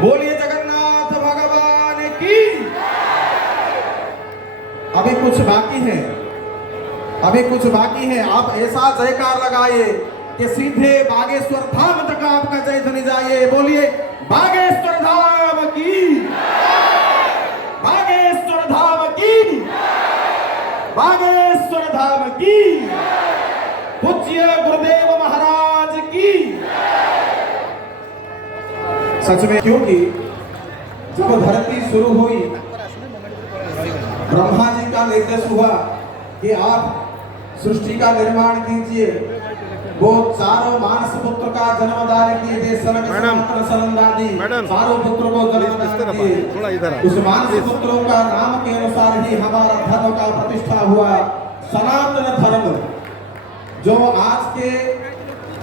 बोलिए जगन्नाथ भगवान की। अभी कुछ बाकी है, अभी कुछ बाकी है। आप ऐसा जयकार लगाइए कि सीधे बागेश्वर धाम तक आपका जय ध्वनि जाइए। बोलिए बागेश्वर धाम की, बागेश्वर धाम की, बागेश्वर धाम की। पूज्य गुरुदेव महाराज की। सच में, क्योंकि जब धरती शुरू हुई, ब्रह्मा जी का निर्देश हुआ कि आप सृष्टि का निर्माण कीजिए। वो चारों मानस पुत्र का जन्मदान किए थे, चारों पुत्रों को जन्मदान किए। उस मानस पुत्रों का नाम के अनुसार ही हमारा धर्म का प्रतिष्ठा हुआ। सनातन धर्म, जो आज के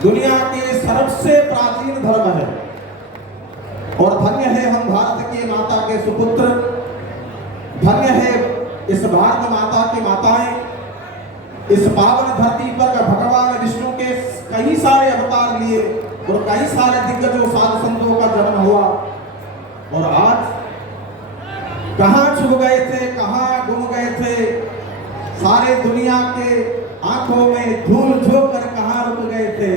दुनिया के सबसे प्राचीन धर्म है। और धन्य है हम भारत की माता के सुपुत्र, धन्य है इस भारत माता की माताएं। इस पावन धरती पर भगवान विष्णु के कई सारे अवतार लिए और कई सारे दिग्गजों साधु संतों का जन्म हुआ। और आज कहां छुप गए थे, कहां गुम गए थे, सारे दुनिया के आंखों में धूल झोंकर कहां रुक गए थे।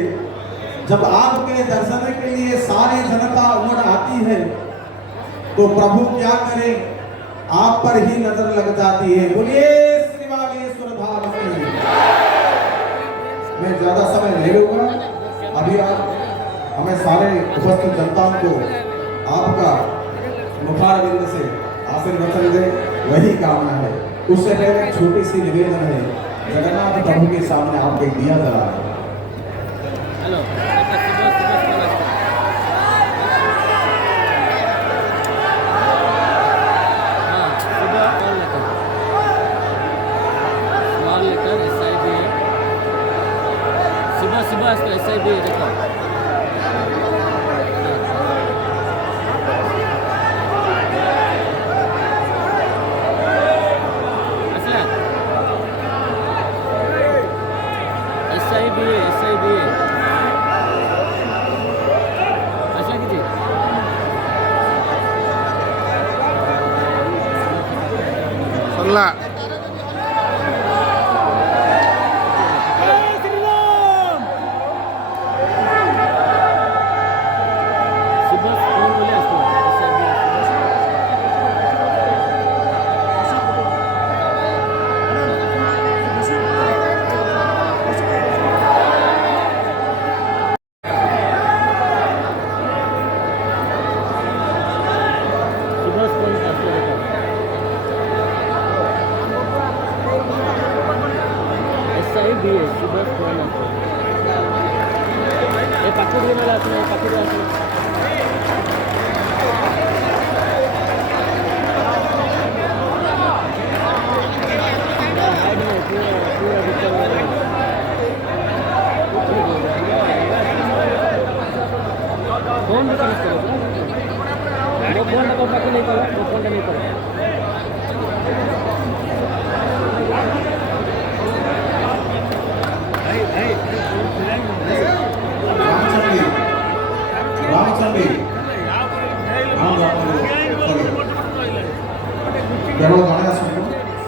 जब आपके दर्शन के लिए सारी जनता उमड़ आती है तो प्रभु क्या करें, आप पर ही नजर लग जाती है। बोलिए श्री बागेश्वर धाम की। मैं ज्यादा समय नहीं लूंगा। अभी आप हमें सारे उपस्थित जनताओं को आपका मुखारविंद से आशीर्वचन दे, वही कामना है। उससे पहले छोटी सी निवेदन है, जगन्नाथ प्रभु के सामने आप एक दिया जला है। हेलो, सुबह SIB रिकॉर्ड। SIB ऐसा कीजिए। सल्ला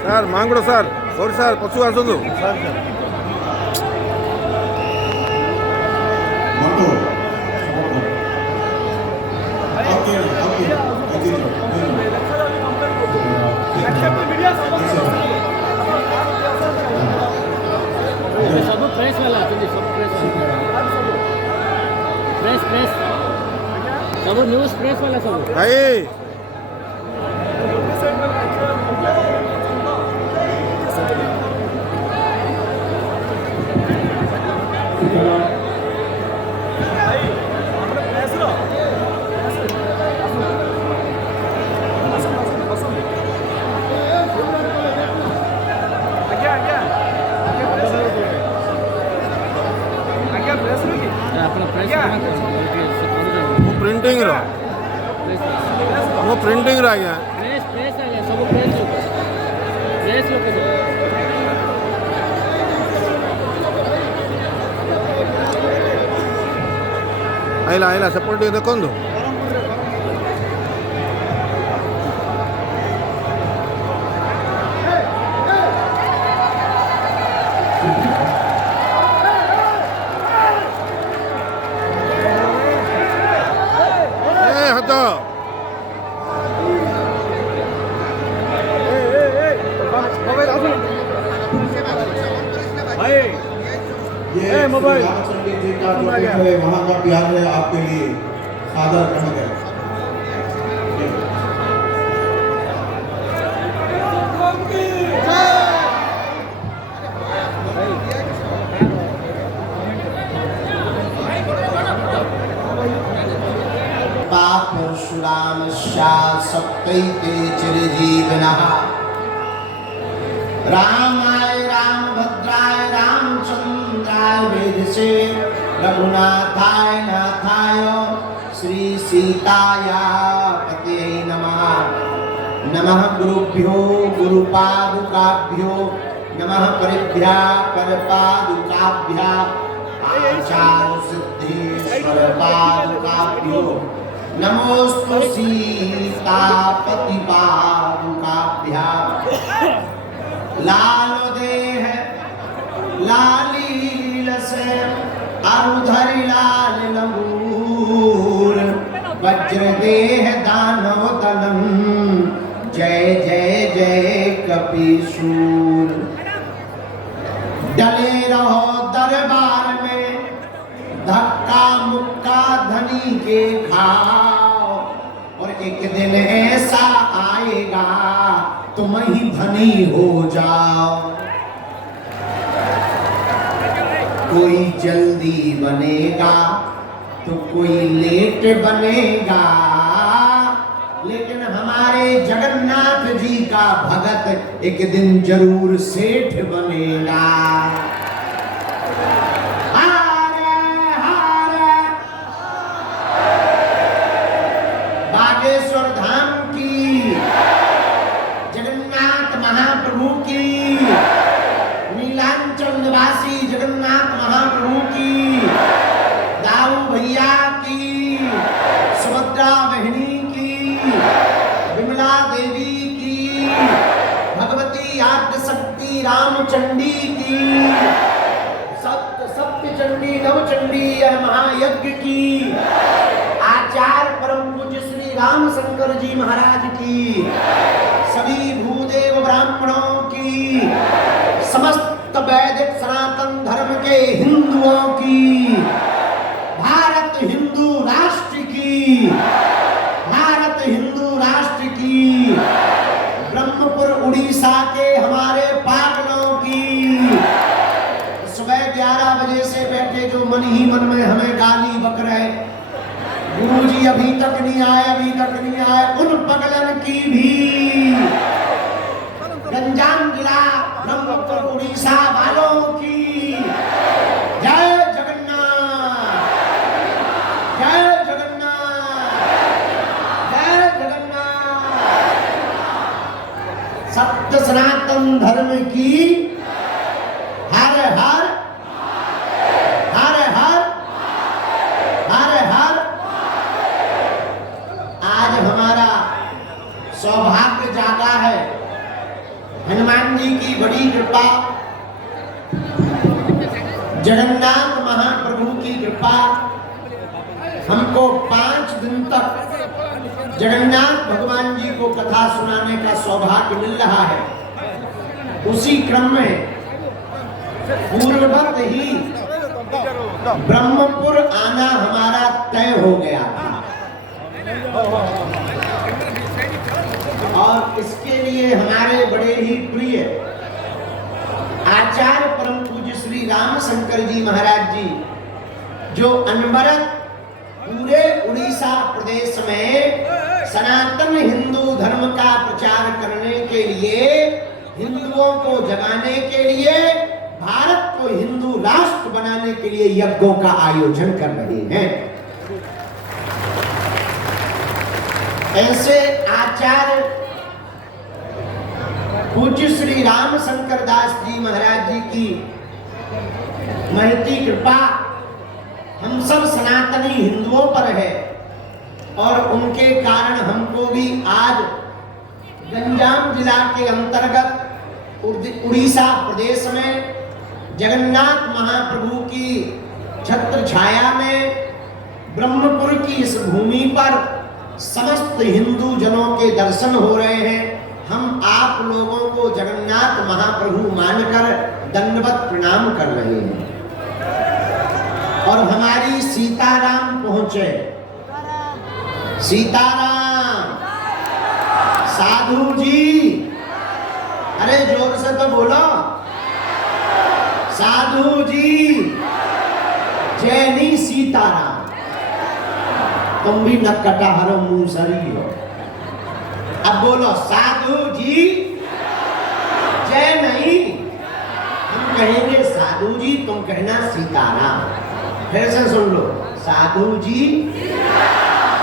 सर मांगड़ो सर और सर पछू आसतु सब प्रेस वाला प्रेस सब न्यूज़ प्रेस वाला सब भाई प्रिंटिंग रो वो प्रिंटिंग रह गया प्रेस प्रेस आ गया सब प्रेस लोग आइला आइला सपोर्ट देखो साथ जुड़े हुए वहाँ का प्यार है आपके लिए सादर रहमत है। परशुराम सप्तैते चिरजीविनः रामाय रामभद्राय रामचंद्राय वेदसे रघुनाथाय नाथाय श्री सीताया पतये नमः। नमः गुरुभ्यो गुरुपादुकाभ्यो नमः परिभ्या परपादुकाभ्या आचार्य सिद्धेश्वर पादुकाभ्यो नमोस्तु सीतापति पादुकाभ्या। लाल देह लाली लसे अरुधरि लाल लंगूर वज्र देह दानव दलम जय जय जय कपीशूर। डले रहो दरबार में धक्का मुक्का धनी के खाओ और एक दिन ऐसा आएगा तुम ही धनी हो जाओ। कोई जल्दी बनेगा तो कोई लेट बनेगा, लेकिन हमारे जगन्नाथ जी का भगत एक दिन जरूर सेठ बनेगा। बागेश्वर धाम की, जगन्नाथ महाप्रभु की, नीलांचल निवासी जगन्नाथ महाप्रभु की, दाऊ भैया की, सुभद्रा बहनी की, विमला देवी की, भगवती आद्य शक्ति रामचंडी की, सत्य चंडी नवचंडी महायज्ञ की, आचार्य परम पूज्य श्री राम शंकर जी महाराज की, सभी भूदेव ब्राह्मणों की, समस्त वैदिक सनातन धर्म के हिंदुओं की, भारत हिंदू राष्ट्र की, भारत हिंदू राष्ट्र की, ब्रह्मपुर उड़ीसा के हमारे पागलों की, सुबह 11 बजे से बैठे जो मन ही मन में हमें गाली बक रहे, गुरुजी अभी तक नहीं आए, अभी तक नहीं आए, उन पगलन की भी, गंजाम जिला ब्रह्मपुर उड़ीसा वालों की जय जगन्नाथ, जय जगन्नाथ, जय जगन्नाथ। सत्य सनातन धर्म की हर हर हर हर हर हर। आज हमारा सौभाग्य जागा है, हनुमान जी की बड़ी कृपा, जगन्नाथ महाप्रभु की कृपा, हमको 5 दिन तक जगन्नाथ भगवान जी को कथा सुनाने का सौभाग्य मिल रहा है। उसी क्रम में पूर्ववत ही ब्रह्मपुर आना हमारा तय हो गया था और इसके लिए हमारे बड़े ही प्रिय आचार्य परम पूज्य श्री राम शंकर जी महाराज जी, जो अनवरत पूरे उड़ीसा प्रदेश में सनातन हिंदू धर्म का प्रचार करने के लिए, हिंदुओं को जगाने के लिए, भारत को हिंदू राष्ट्र बनाने के लिए यज्ञों का आयोजन कर रहे हैं। ऐसे आचार्य पूज्य श्री राम शंकर दास जी महाराज जी की महती कृपा हम सब सनातनी हिंदुओं पर है और उनके कारण हमको भी आज गंजाम जिला के अंतर्गत उड़ीसा प्रदेश में जगन्नाथ महाप्रभु की छत्र छाया में ब्रह्मपुर की इस भूमि पर समस्त हिंदू जनों के दर्शन हो रहे हैं। हम आप लोगों को जगन्नाथ महाप्रभु मानकर दंडवत प्रणाम कर रहे हैं और हमारी सीताराम पहुंचे। सीताराम। साधु जी, अरे जोर से तो बोलो। साधु जी, जैनी सीताराम। तुम भी नक्कटा हरो मूसरी हो। अब बोलो साधु जी जय नहीं, हम कहेंगे साधु जी, तुम कहना सीताराम। फिर से सुन लो, साधु जी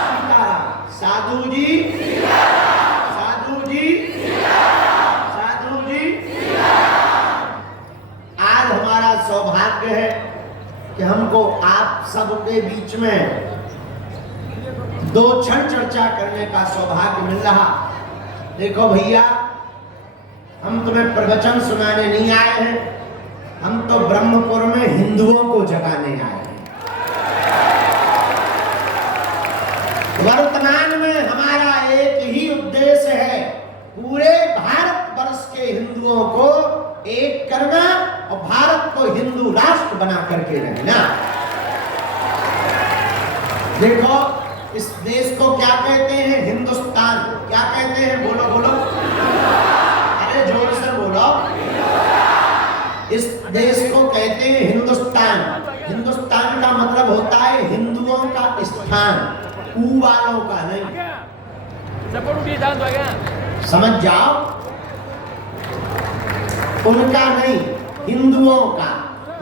सीताराम, साधु जी, साधु जी, साधु जी। आज हमारा सौभाग्य है कि हमको आप सबके बीच में 2 क्षण चर्चा करने का सौभाग्य मिल रहा। देखो भैया, हम तुम्हें प्रवचन सुनाने नहीं आए हैं, हम तो ब्रह्मपुर में हिंदुओं को जगाने आए हैं। वर्तमान में हमारा एक ही उद्देश्य है, पूरे भारतवर्ष के हिंदुओं को एक करना और भारत को हिंदू राष्ट्र बना करके रहना। देखो, इस देश को क्या कहते हैं? हिंदुस्तान। क्या कहते हैं? बोलो बोलो, अरे जोर से बोलो। इस देश को कहते हैं हिंदुस्तान। हिंदुस्तान का मतलब होता है हिंदुओं का स्थान, ऊ वालों का नहीं। समझ जाओ, उनका नहीं, हिंदुओं का।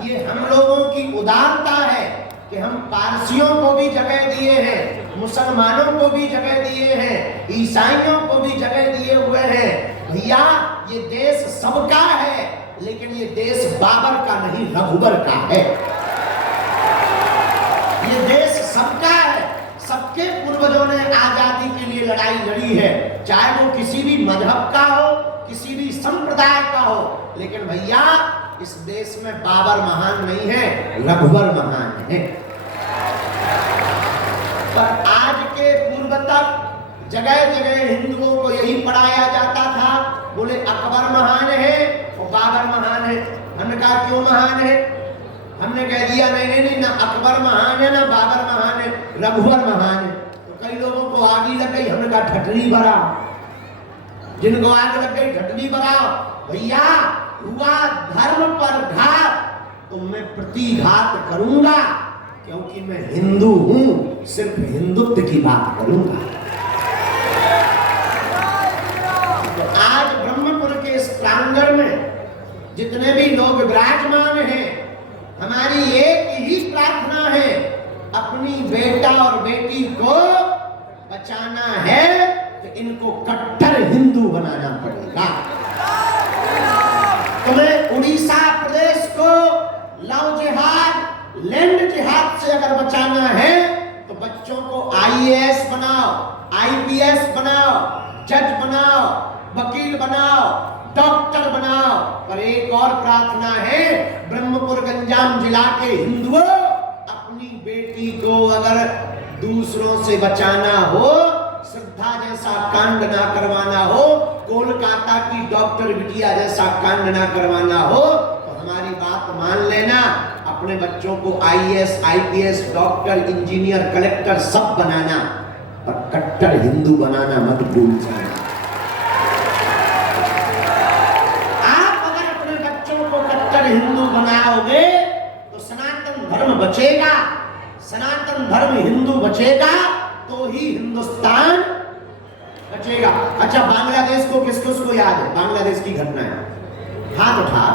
ये हम लोगों की उदारता है कि हम पारसियों को भी जगह दिए हैं, मुसलमानों को भी जगह दिए हैं, ईसाइयों को भी जगह दिए हुए हैं। भैया, ये देश सबका है, लेकिन ये देश बाबर का नहीं, रघुबर का है। ये देश सबका है, सबके पूर्वजों ने आजादी के लिए लड़ाई लड़ी है, चाहे वो किसी भी मजहब का हो, किसी भी संप्रदाय का हो। लेकिन भैया, इस देश में बाबर महान नहीं है, रघुबर महान है। पर आज के पूर्व तक जगह जगह हिंदुओं को यही पढ़ाया जाता था, बोले अकबर महान है और बाबर महान है। हमने कहा क्यों महान है? हमने कह दिया नहीं नहीं नहीं, ना अकबर महान है ना बाबर महान है, रघुबर महान है। तो कई लोगों को आग ही लग गई, हमने कहा ठटरी भराओ। जिनको आग लग गई ठटरी भराओ। भैया, हुआ धर्म पर घात तो मैं प्रतिघात करूंगा, क्योंकि मैं हिंदू हूं, सिर्फ हिंदुत्व की बात करूंगा। तो आज ब्रह्मपुर के इस प्रांगण में जितने भी लोग विराजमान हैं, हमारी एक ही प्रार्थना है, अपनी बेटा और बेटी को बचाना है तो इनको कट्टर हिंदू बनाना पड़ेगा। तुम्हें उड़ीसा प्रदेश को लव जिहाद, लैंड जिहाद से अगर बचाना है तो बच्चों को आईएएस बनाओ, आईपीएस बनाओ, जज बनाओ, वकील बनाओ, डॉक्टर बनाओ। पर एक और प्रार्थना है, ब्रह्मपुर गंजाम जिला के हिंदुओं, अपनी बेटी को अगर दूसरों से बचाना हो, श्रद्धा जैसा कांड ना करवाना हो, कोलकाता की डॉक्टर बिटिया जैसा कांड ना करवाना हो, तो हमारी बात मान लेना, अपने बच्चों को IAS, IPS, doctor, engineer, collector सब बनाना, पर कट्टर हिंदू बनाना मत भूल जाना। आप अगर अपने बच्चों को कट्टर हिंदू बनाओगे तो सनातन धर्म बचेगा, सनातन धर्म हिंदू बचेगा तो ही हिंदुस्तान बचेगा। अच्छा, बांग्लादेश को किस किस को याद है? बांग्लादेश की घटना है, हाथ उठा।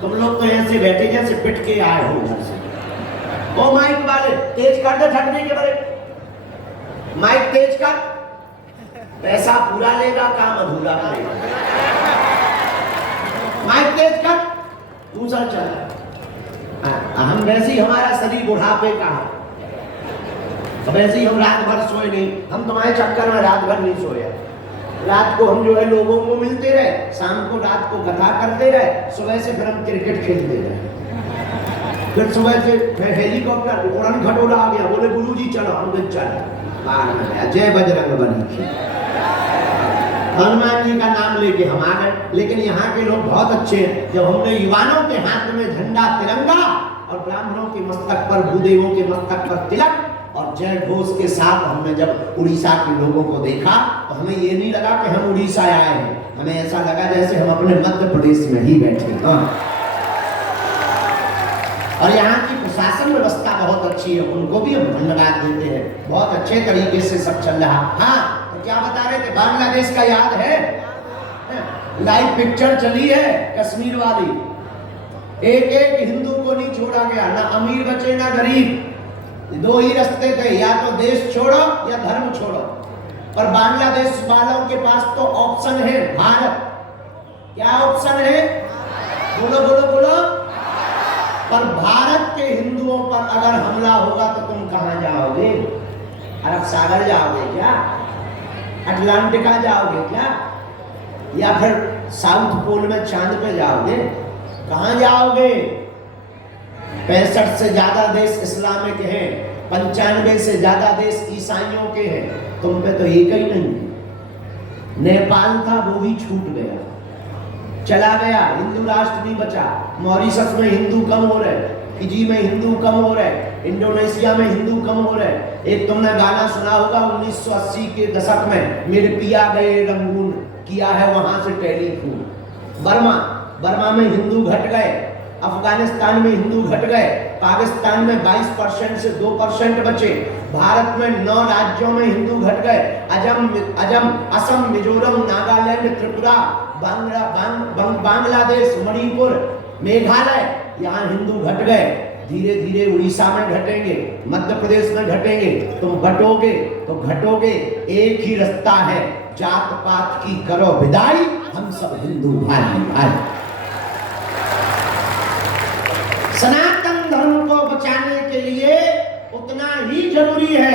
तुम लोग तो ऐसे बैठे जैसे पिट के आए हो घर से। ओ माइक वाले तेज कर दे, ठंडे के बारे माइक तेज कर। पैसा पूरा लेगा, काम अधूरा करेगा। माइक तेज कर, दूसरा चल। हम वैसे ही, हमारा शरीर बुढ़ापे का है, वैसे ही हम रात भर सोए नहीं। हम तुम्हारे चक्कर में रात भर नहीं सोए। रात को हम जो है लोगों को मिलते रहे, शाम को रात को कथा करते रहे, सुबह से फिर हम क्रिकेट खेलते रहे। फिर सुबह से फिर हेलीकॉप्टर उड़न खटोला आ गया, बोले गुरु जी चलो, हम दिन चले। जय बजरंग बली, हनुमान जी का नाम लेके हम आ गए। लेकिन यहाँ के लोग बहुत अच्छे हैं। जब हमने युवाओं के हाथ में झंडा तिरंगा और ब्राह्मणों के मस्तक पर, भूदेवों के मस्तक पर तिलक और जय घोष के साथ हमने जब उड़ीसा के लोगों को देखा तो हमें ये नहीं लगा कि हम उड़ीसा आए हैं, हमें ऐसा लगा जैसे हम अपने मध्य प्रदेश में ही बैठे हैं। और यहाँ की प्रशासन व्यवस्था बहुत अच्छी है, उनको भी हम धन्यवाद देते हैं, बहुत अच्छे तरीके से सब चल रहा। हाँ, तो क्या बता रहे थे, बांग्लादेश का याद है, लाइव पिक्चर चली है कश्मीर वाली, एक एक हिंदू को नहीं छोड़ा गया, ना अमीर बचे ना गरीब, दो ही रास्ते थे, या तो देश छोड़ो या धर्म छोड़ो। पर बांग्लादेश वालों के पास तो ऑप्शन है भारत। क्या ऑप्शन है? बोलो बोलो बोलो। पर भारत के हिंदुओं पर अगर हमला होगा तो तुम कहां जाओगे? अरब सागर जाओगे क्या? अटलांटिका जाओगे क्या? या फिर साउथ पोल में चांद पे जाओगे? कहां जाओगे? 65 से ज्यादा देश इस्लामिक हैं, 95 से ज्यादा देश ईसाइयों के हैं, तुम पे तो एक ही नहीं। नेपाल था वो भी छूट गया, चला गया, हिंदू राष्ट्र नहीं बचा। मॉरिशस में हिंदू कम हो रहे, फिजी में हिंदू कम हो रहे, इंडोनेशिया में हिंदू कम हो रहे। एक तुमने गाना सुना होगा 1980 के दशक में, मेरे पिया गए रंगून, किया है वहां से टेलीफोन। बर्मा में हिंदू घट गए, अफगानिस्तान में हिंदू घट गए, पाकिस्तान में 22% से 2% बचे, भारत में 9 राज्यों में हिंदू घट गए, असम, मिजोरम, नागालैंड, त्रिपुरा, बांग्लादेश, मणिपुर, मेघालय, यहाँ हिंदू घट गए। धीरे धीरे उड़ीसा में घटेंगे, मध्य प्रदेश में घटेंगे। तुम बटोगे तो घटोगे, एक ही रास्ता है, जात पात की करो विदाई, हम सब हिंदू भाई भाई। सनातन धर्म को बचाने के लिए उतना ही जरूरी है।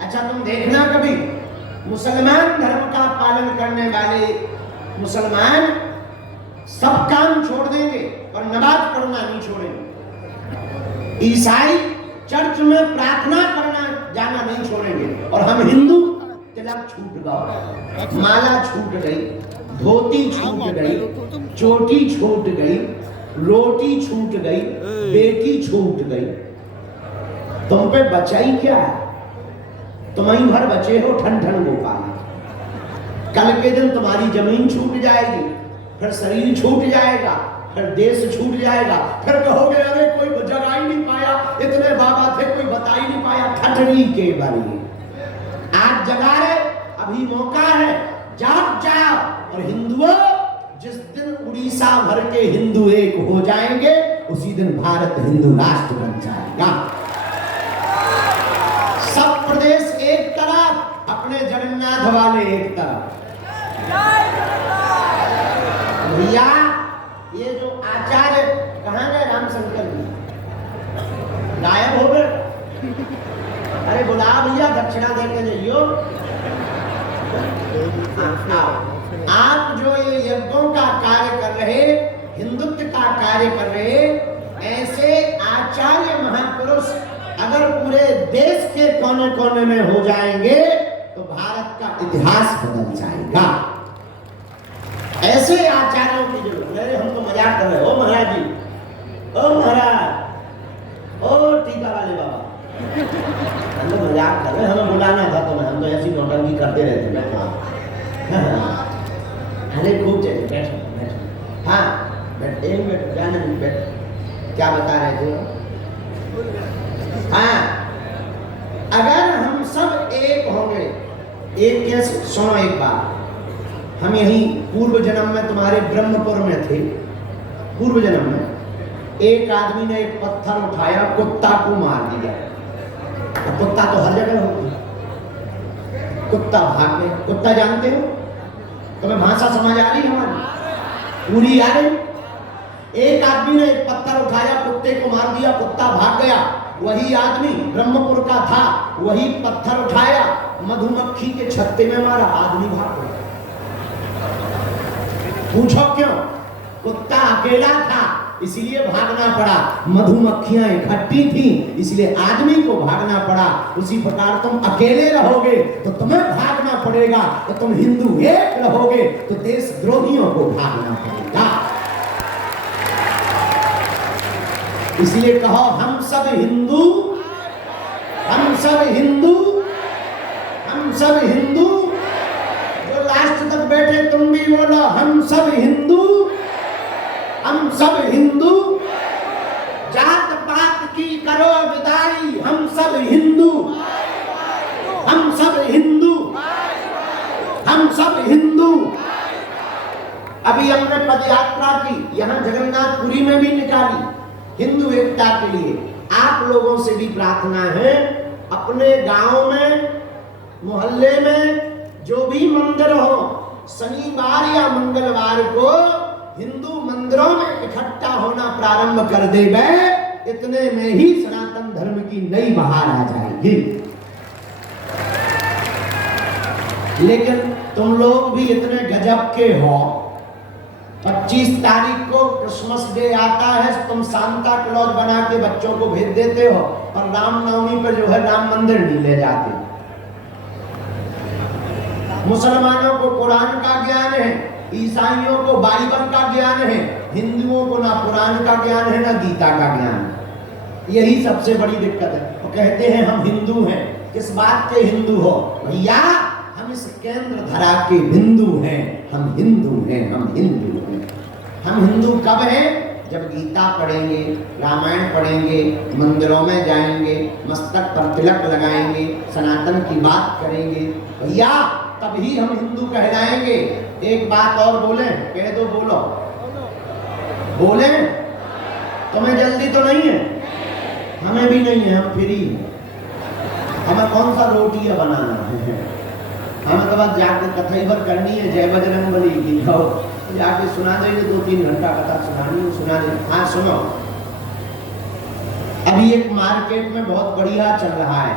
अच्छा, तुम देखना कभी मुसलमान धर्म का पालन करने वाले मुसलमान सब काम छोड़ देंगे और नमाज पढ़ना नहीं छोड़ेंगे। ईसाई चर्च में प्रार्थना करना जाना नहीं छोड़ेंगे, और हम हिंदू तिलक छूट गया, माला छूट गई, धोती छूट गई, चोटी छूट गई, रोटी छूट गई, बेटी छूट गई, तुम पे बचा ही क्या? तुम ही भर बचे हो ठन ठन गोपाल। कल के दिन तुम्हारी जमीन छूट जाएगी, फिर शरीर छूट जाएगा, फिर देश छूट जाएगा, फिर कहोगे अरे कोई जगा ही नहीं पाया, इतने बाबा थे कोई बता ही नहीं पाया। ठठरी के बारी आज जगा रहे, अभी मौका है, जाग जाओ। और हिंदुओं, जिस दिन उड़ीसा भर के हिंदू एक हो जाएंगे, उसी दिन भारत हिंदू राष्ट्र बन जाएगा। सब प्रदेश एक तरफ, अपने जगन्नाथ वाले एक तरफ। भैया, ये जो आचार्य कहाँ गए? रामशंकर जी गायब हो गए। अरे बुला भैया, दक्षिणा देके जाइयो। आप जो ये यज्ञों का कार्य कर रहे, हिंदुत्व का कार्य कर रहे, ऐसे आचार्य महापुरुष अगर पूरे देश के कोने कोने में हो जाएंगे तो भारत का इतिहास बदल जाएगा। ऐसे आचार्यों की जरूरत है। हम तो मजाक कर रहे हो महाराज जी, ओ महाराज, ओ टीका वाले बाबा, हम तो मजाक कर रहे, हमें बुलाना था तो हम तो ऐसी नौटंकी करते रहते हैं। अरे खूब चले, बैठो बैठो। हाँ बैठ, एक मिनट, जाने नहीं, बैठ। क्या बता रहे थे? हाँ, अगर हम सब एक होंगे, एक कैसे? सुनो एक बात, हम यही पूर्व जन्म में तुम्हारे ब्रह्मपुर में थे। पूर्व जन्म में एक आदमी ने एक पत्थर उठाया, कुत्ता को मार दिया। कुत्ता तो हर जगह होता है, कुत्ता भाग गया। कुत्ता जानते हो? तुम्हें भाषा समझ आ रही हमारी? पूरी आ रही? एक आदमी ने एक पत्थर उठाया, कुत्ते को मार दिया, कुत्ता भाग गया। वही आदमी ब्रह्मपुर का था, वही पत्थर उठाया, मधुमक्खी के छत्ते में मारा, आदमी भाग गया। पूछो क्यों? कुत्ता अकेला था इसलिए भागना पड़ा, मधुमक्खियां इकट्ठी थी इसलिए आदमी को भागना पड़ा। उसी प्रकार तुम अकेले रहोगे तो तुम्हें भागना पड़ेगा, तो तुम हिंदू एक रहोगे तो देशद्रोहियों को भागना पड़ेगा। इसलिए कहो हम सब हिंदू, हम सब हिंदू, हम सब हिंदू। जो लास्ट तक बैठे तुम भी बोलो हम सब हिंदू, हम सब हिंदू। जात पात की करो विदाई, हम सब हिंदू, हम सब हिंदू, हम सब हिंदू। अभी हमने पदयात्रा की यहाँ जगन्नाथपुरी में भी निकाली हिंदू एकता के लिए। आप लोगों से भी प्रार्थना है, अपने गांव में, मोहल्ले में जो भी मंदिर हो, शनिवार या मंगलवार को हिंदू मंदिरों में इकट्ठा होना प्रारंभ कर देवे, इतने में ही सनातन धर्म की नई बहार आ जाएगी। लेकिन तुम लोग भी इतने गजब के हो, 25 तारीख को क्रिसमस डे आता है, तुम सांता क्लॉज बना के बच्चों को भेज देते हो, और रामनवमी पर जो है राम मंदिर नहीं ले जाते। मुसलमानों को कुरान का ज्ञान है, ईसाइयों को बाइबल का ज्ञान है, हिंदुओं को ना कुरान का ज्ञान है ना गीता का ज्ञान है। यही सबसे बड़ी दिक्कत है। वो कहते हैं हम हिंदू हैं, किस बात के हिंदू हो भैया? हम इस केंद्र धरा के बिंदु हैं, हम हिंदू हैं, हम हिंदू हैं। हम हिंदू कब हैं? जब गीता पढ़ेंगे, रामायण पढ़ेंगे, मंदिरों में जाएंगे, मस्तक पर तिलक लगाएंगे, सनातन की बात करेंगे भैया, तभी हम हिंदू कहलाएंगे। एक बात और बोले, कह दो, बोलो बोले। तुम्हें जल्दी तो नहीं है? हमें भी नहीं है, हम फ्री। हमें कौन सा रोटियां बनाना है? हमें तो बस जाके कथई भर करनी है, जय बजरंगबली की, जाके सुना देंगे, 2-3 घंटा कथा सुनानी है, सुना देंगे। हाँ सुनो, अभी एक मार्केट में बहुत बढ़िया चल रहा है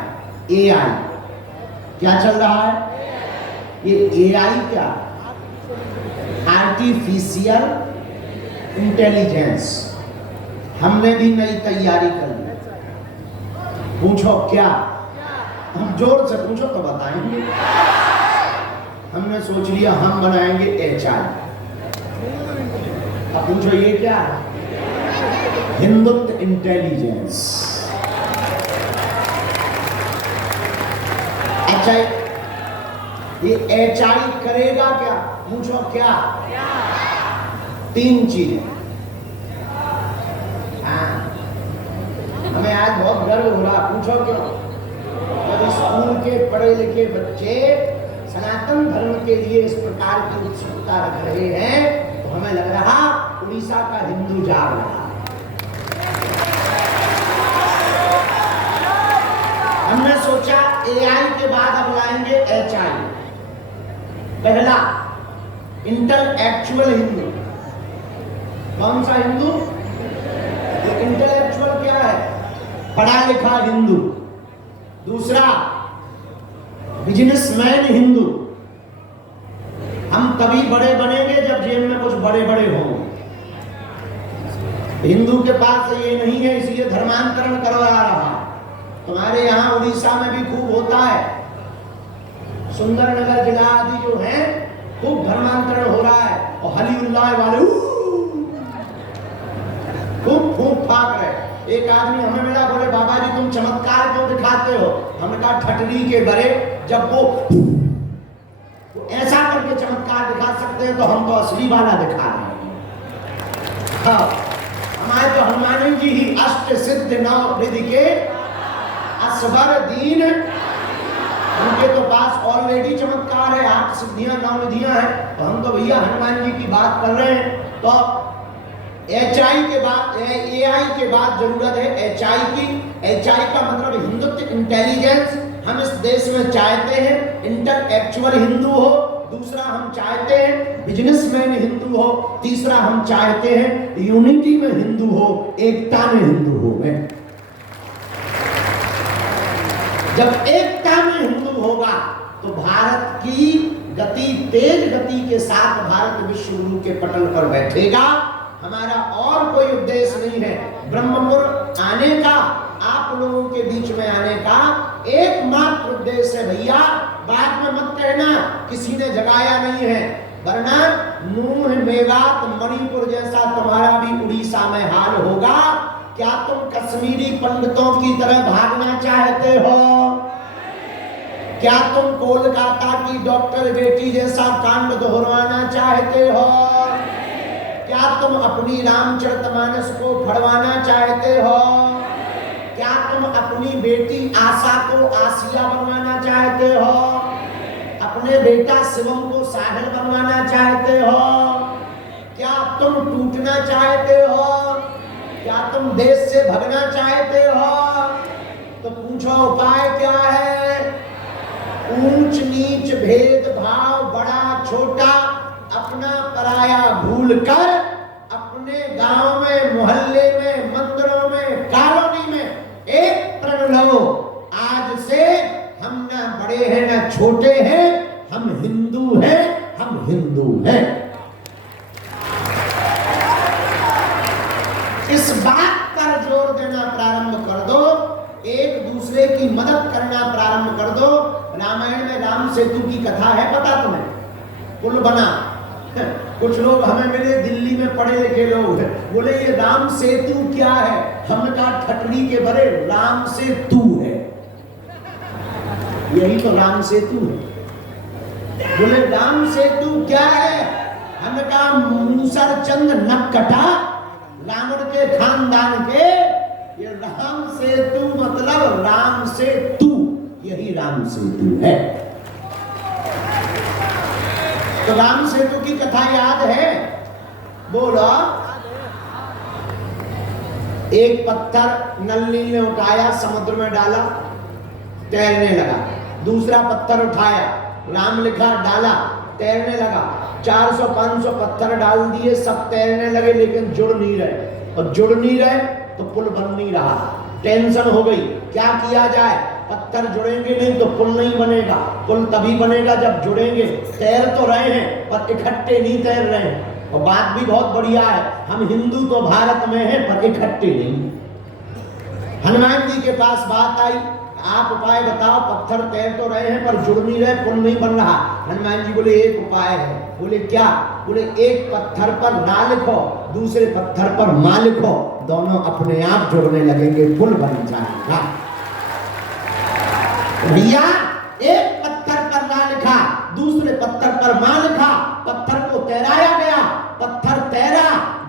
AI। क्या चल रहा है? ये AI क्या? Artificial intelligence. हमने भी नई तैयारी कर ली। पूछो क्या? हम जोर से पूछो तो बताएंगे। हमने सोच लिया हम बनाएंगे HI। अब पूछो ये क्या है? हिंदुत्व इंटेलिजेंस। अच्छा, ये HI करेगा क्या? पूछो क्या? 3 चीजें। हमें आज बहुत गर्व हो रहा, पूछो क्यों? जब स्कूल के पढ़े लिखे बच्चे सनातन धर्म के लिए इस प्रकार की उत्सुकता रख रहे हैं, तो हमें लग रहा उड़ीसा का हिंदू जाग रहा। हमने सोचा AI के बाद अब लाएंगे HI। पहला इंटेलेक्चुअल हिंदू। कौन सा हिंदू? इंटेलेक्चुअल क्या है? पढ़ा लिखा हिंदू। दूसरा बिजनेसमैन हिंदू। हम तभी बड़े बनेंगे जब जेब में कुछ बड़े बड़े होंगे। हिंदू के पास ये नहीं है, इसलिए धर्मांतरण करवा रहा। तुम्हारे यहाँ उड़ीसा में भी खूब होता है, सुंदरनगर जिला आदि जो है, खूब धर्मांतरण हो रहा है, और हलीउल्लाह वाले खूब खूब फाक रहे। एक आदमी हमें मिला, बोले बाबा जी तुम चमत्कार क्यों दिखाते हो? हमने कहा ठटरी के बड़े, जब वो ऐसा करके चमत्कार दिखा सकते हैं तो हम तो असली वाला दिखा रहे हैं। हाँ, हमारे तो हनुमान जी ही अष्ट सिद्ध नव रिद्धि के असबर दीन, उनके तो पास ऑलरेडी चमत्कार है, 8 सिद्धियां 9 निधियां हैं। तो हम तो भैया हनुमान जी की बात कर रहे हैं। तो HI के बाद, AI के बाद जरूरत है HI की। HI का मतलब हिंदुत्व इंटेलिजेंस। हम इस देश में चाहते हैं इंटेलेक्चुअल हिंदू हो, दूसरा हम चाहते हैं बिजनेसमैन हिंदू हो, तीसरा हम चाहते हैं यूनिटी में हिंदू हो, एकता में हिंदू हो। जब एकता में हिंदू होगा तो भारत की गति, तेज गति के साथ भारत विश्व गुरु के पटल पर बैठेगा। हमारा और कोई उद्देश्य नहीं है। ब्रह्मपुर आने का, आप लोगों के बीच में आने का एकमात्र उद्देश्य है भैया। बाद में मत कहना किसी ने जगाया नहीं है, वरना नूह, मेवात, मणिपुर जैसा तुम्हारा भी उड़ीसा में हाल होगा। क्या तुम कश्मीरी पंडितों की तरह भागना चाहते हो? क्या तुम कोलकाता की डॉक्टर बेटी जैसा कांड दोहराना चाहते हो? क्या तुम अपनी रामचरितमानस को फड़वाना चाहते हो? क्या तुम अपनी बेटी आशा को आसिया बनवाना चाहते हो? अपने बेटा शिवम को साहिल बनवाना चाहते हो? क्या तुम टूटना चाहते हो? क्या तुम देश से भगना चाहते हो? तो पूछो उपाय क्या है? ऊंच नीच भेदभाव बड़ा छोटा अपना पराया भूलकर अपने गांव में, मोहल्ले में, मंदिरों में, कॉलोनी में एक प्रण लो, आज से हम ना बड़े हैं ना छोटे हैं, हम हिंदू हैं, हम हिंदू हैं। इस बात पर जोर देना प्रारंभ कर दो, एक दूसरे की मदद करना प्रारंभ कर दो। रामायण में राम सेतु की कथा है, पता तुम्हें? पुल बना, कुछ लोग हमें मिले दिल्ली में पढ़े लिखे लोग हैं, बोले ये राम सेतु क्या है? हमने कहा ठटरी के भरे राम सेतु है, यही तो राम सेतु है। बोले राम सेतु क्या है? हमने कहा मूसर चंद नक्कटा रावण के खानदान के, ये राम सेतु मतलब राम से तू, यही राम सेतु है। तो राम सेतु की कथा याद है? बोलो। एक पत्थर नल्ली ने उठाया, समुद्र में डाला, तैरने लगा। दूसरा पत्थर उठाया, राम लिखा, डाला, तैरने लगा। 400-500 पत्थर डाल दिए, सब तैरने लगे, लेकिन जुड़ नहीं रहे। और जुड़ नहीं रहे तो पुल बन नहीं रहा। टेंशन हो गई, क्या किया जाए? पत्थर जुड़ेंगे नहीं तो पुल नहीं बनेगा। पुल तभी बनेगा जब जुड़ेंगे। तैर तो रहे हैं पर इकट्ठे नहीं तैर रहे हैं। और बात भी बहुत बढ़िया है, हम हिंदू तो भारत में हैं पर इकट्ठे नहीं। हनुमान जी के पास बात आई, आप उपाय बताओ, पत्थर तैर तो रहे हैं पर जुड़ नहीं रहे, पुल नहीं बन रहा। हनुमान जी बोले एक उपाय है। बोले क्या? बोले एक पत्थर पर ना लिखो, दूसरे पत्थर पर मां लिखो, दोनों अपने आप जुड़ने लगेंगे, पुल बन जाएगा। भैया एक पत्थर पर ना लिखा, दूसरे पत्थर पर मां लिखा, पत्थर को तैराया गया, पत्थर तैरा,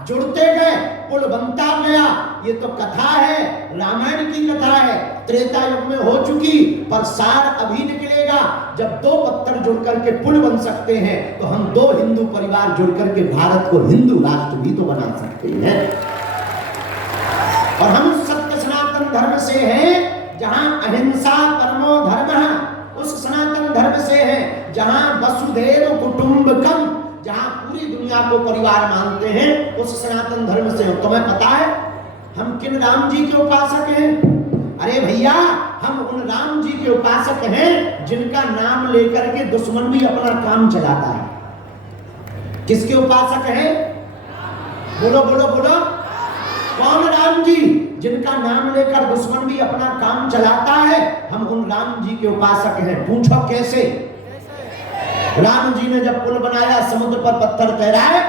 जुड़ते गए, पुल बनता गया। ये तो कथा है, रामायण की कथा है, त्रेता युग में हो चुकी, पर सार अभी निकलेगा। जब दो पत्थर जुड़ करके पुल बन सकते हैं तो हम दो हिंदू परिवार जुड़ करके भारत को हिंदू राष्ट्र भी तो बना सकते हैं। और हम सत्य सनातन धर्म से हैं, जहां अहिंसा परमो धर्मः, उस सनातन धर्म से हैं जहां वसुधैव कुटुंबकम, जहां पूरी दुनिया को परिवार मानते हैं, उस सनातन धर्म से। तुम्हें पता है हम किन राम जी के उपासक हैं? अरे भैया, हम उन राम जी के उपासक हैं जिनका नाम लेकर के दुश्मन भी अपना काम चलाता है। किसके उपासक हैं? बोलो बोलो बोलो। कौन राम जी? जिनका नाम लेकर दुश्मन भी अपना काम चलाता है, हम उन राम जी के उपासक हैं। पूछो कैसे? राम जी ने जब पुल बनाया, समुद्र पर पत्थर तैराए,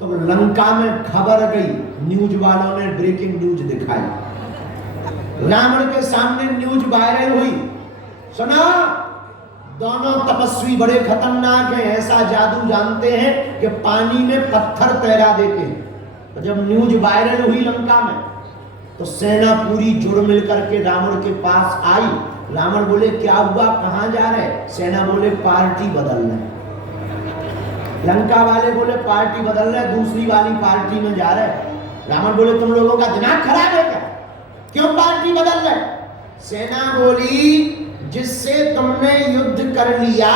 तो लंका में खबर गई, न्यूज वालों ने ब्रेकिंग न्यूज दिखाई, रावण के सामने न्यूज वायरल हुई। सुना, दोनों तपस्वी बड़े खतरनाक हैं, ऐसा जादू जानते हैं कि पानी में पत्थर तैरा देते हैं। तो जब न्यूज वायरल हुई लंका में, तो सेना पूरी जुड़ मिलकर के रावण के पास आई। रावण बोले क्या हुआ, कहां जा रहे? सेना बोले पार्टी बदल रहे। लंका वाले बोले पार्टी बदल रहे, दूसरी वाली पार्टी में जा रहे। रावण बोले तुम लोगों का दिमाग खराब है क्या? क्यों पार्टी बदल रहे? सेना बोली जिससे तुमने युद्ध कर लिया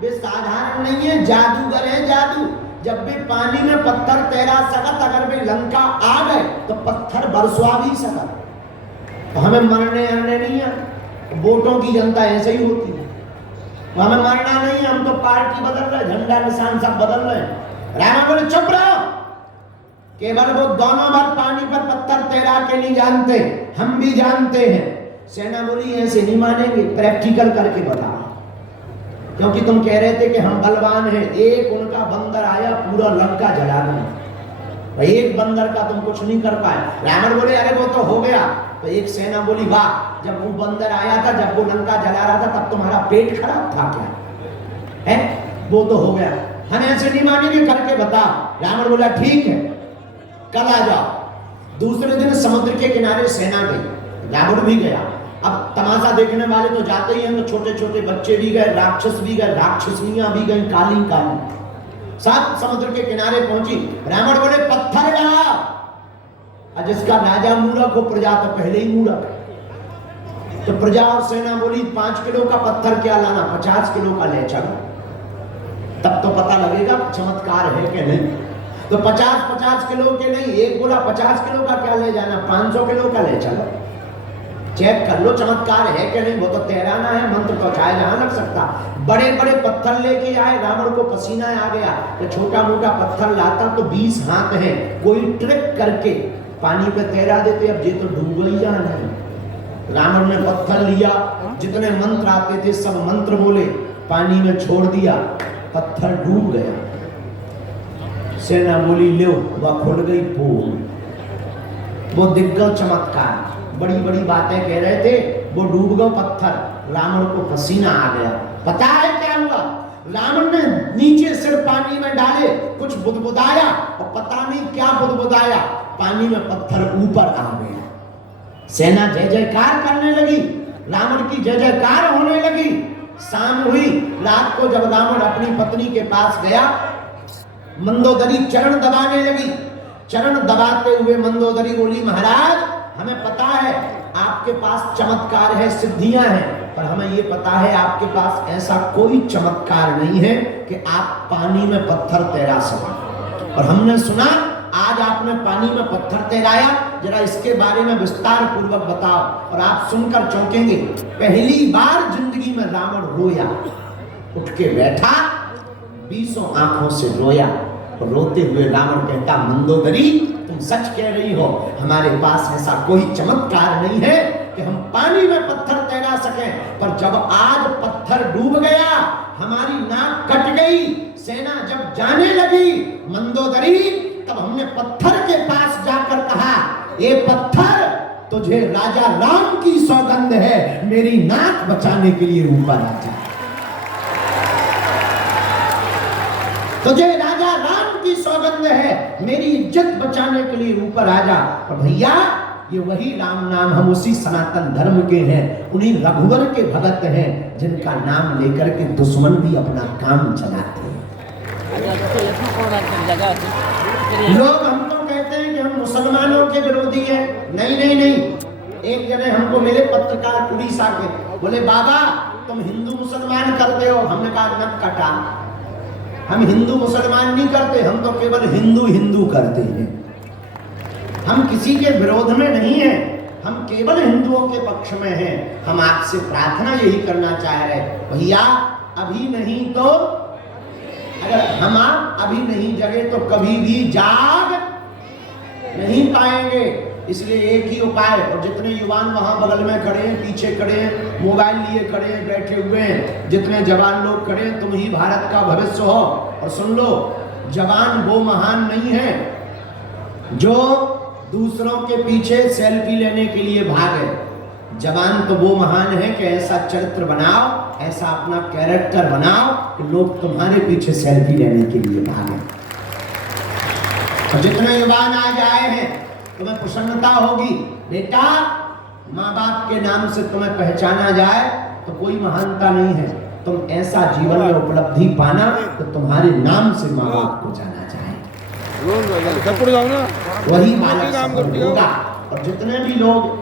वे साधारण नहीं है, जादूगर है, जादू। जब भी पानी में पत्थर तैरा सकत, अगर वे लंका आ गए तो पत्थर बरसवा भी सकत। तो हमें मरने अरने नहीं है, वोटों की जनता ऐसे ही होती है, हमें मरना नहीं है, हम तो पार्टी बदल रहे, झंडा निशान सब बदल रहे हैं। रावण बोले चुप रहो, केवल वो दोनों भर पानी पर पत्थर तैरा के नहीं जानते, हम भी जानते हैं। सेना बोली ऐसे नहीं मानेंगे, प्रैक्टिकल करके बताओ, क्योंकि तुम कह रहे थे कि हम बलवान हैं। एक उनका बंदर आया, पूरा लंका जला गया। एक बंदर का तुम कुछ नहीं कर पाए। रावण बोले अरे वो तो हो गया। तो एक सेना बोली वाह, जब वो बंदर आया था, जब वो लंका जला रहा था, तब तुम्हारा पेट खराब था क्या? है वो तो हो गया, हम ऐसे नहीं मानेंगे, करके बता। रावण बोला ठीक है, कल आ जाओ। दूसरे दिन समुद्र के किनारे सेना गई, रावण भी गया। अब तमाशा देखने वाले तो जाते ही हैं, तो छोटे छोटे बच्चे भी गए, राक्षस भी गए, राक्षसनियां भी गई, काली काली सब समुद्र के किनारे पहुंची। रावण बोले पत्थर लाओ। और जिसका राजा मूर्ख हो, प्रजा तो पहले ही मूर्ख है। तो प्रजा और सेना बोली 5 किलो का पत्थर क्या लाना, 50 किलो का ले चलो, तब तो पता लगेगा चमत्कार है कि नहीं। तो 50 किलो के नहीं, एक बोला 50 किलो का क्या ले जाना, 500 किलो का ले चलो, चेक कर लो चमत्कार है कि नहीं। वो तो तैराना है, मंत्र तो चाहे जहां लग सकता। बड़े बड़े पत्थर लेके आए, रावण को पसीना आ गया। तो छोटा मोटा पत्थर लाता तो 20 हाथ है, कोई ट्रिक करके पानी पे तैरा देते। अब ये तो डूब ही जाना है। रावण ने पत्थर लिया, जितने मंत्र आते थे सब मंत्र बोले, पानी में छोड़ दिया, पत्थर डूब गया। सेना बोली ले, वह खुल गई पोल। वो दिग्गज चमत्कार, बड़ी बड़ी बातें कह रहे थे, वो डूब गए पत्थर। रावण को पसीना आ गया। पता है क्या हुआ? रावण ने नीचे सिर पानी में डाले, कुछ बुदबुदाया, और पता नहीं क्या बुदबुदाया, पानी में पत्थर ऊपर आ गया। सेना जय जयकार करने लगी, रावण की जय जयकार होने लगी। शाम हुई, रात को जब रावण अपनी पत्नी के पास गया, मंदोदरी चरण दबाने लगी। चरण दबाते हुए मंदोदरी बोली महाराज, हमें पता है आपके पास चमत्कार है, सिद्धियां हैं, पर हमें ये पता है आपके पास ऐसा कोई चमत्कार नहीं है कि आप पानी में पत्थर तैरा सकें। और हमने सुना आज आपने पानी में पत्थर तैराया, जरा इसके बारे में विस्तार पूर्वक बताओ। और आप सुनकर चौंकेंगे, पहली बार जिंदगी में रावण रोया, उठ के बैठा, 20 आंखों से रोया। और रोते हुए रावण कहता मंदोदरी तुम सच कह रही हो, हमारे पास ऐसा कोई चमत्कार नहीं है कि हम पानी में पत्थर तैरा सकें। पर जब आज पत्थर डूब गया, हमारी नाक कट गई, सेना जब जाने लगी मंदोदरी, तब हमने पत्थर के पास जाकर कहा, ये पत्थर तुझे राजा राम की सौगंध है, मेरी नाक बचाने के लिए ऊपर आ जा। तुझे राजा राम की सौगंध है, मेरी इज्जत बचाने के लिए ऊपर आ जा। और भैया ये वही राम नाम, हम उसी सनातन धर्म के हैं, उन्हीं रघुवर के भगत हैं, जिनका नाम लेकर के दुश्मन भी अपना काम चलाते हैं। लोग हमको कहते हैं कि हम मुसलमानों के विरोधी हैं। नहीं नहीं नहीं, एक जने हमको मिले पत्रकार उड़ीसा के, बोले बाबा तुम हिंदू मुसलमान करते हो। हमने कहा नक कटा, हम हिंदू मुसलमान नहीं करते, हम तो केवल हिंदू हिंदू करते हैं। हम किसी के विरोध में नहीं हैं, हम केवल हिंदुओं के पक्ष में हैं। हम आपसे प्रार्थना यही करना चाह रहे, भैया अभी नहीं तो, अगर हम आप अभी नहीं जगे तो कभी भी जाग नहीं पाएंगे। इसलिए एक ही उपाय, और जितने युवान वहां बगल में खड़े हैं, पीछे खड़े हैं, मोबाइल लिए खड़े हैं, बैठे हुए हैं, जितने जवान लोग खड़े हैं, तुम ही भारत का भविष्य हो। और सुन लो, जवान वो महान नहीं है जो दूसरों के पीछे सेल्फी लेने के लिए भागे। जवान तो वो महान है कि ऐसा चरित्र बनाओ, ऐसा अपना कैरेक्टर बनाओ कि लोग तुम्हारे पीछे सेल्फी लेने के लिए भागे। और जितने युवान आज आए हैं, तुम्हें प्रसन्नता होगी, बेटा माँ बाप के नाम से तुम्हें पहचाना जाए तो कोई महानता नहीं है। तुम ऐसा जीवन में उपलब्धि पाना तो तुम्हारे नाम से माँ बाप को जाना जाए, वही बालक सफल होगा। और जितने भी लोग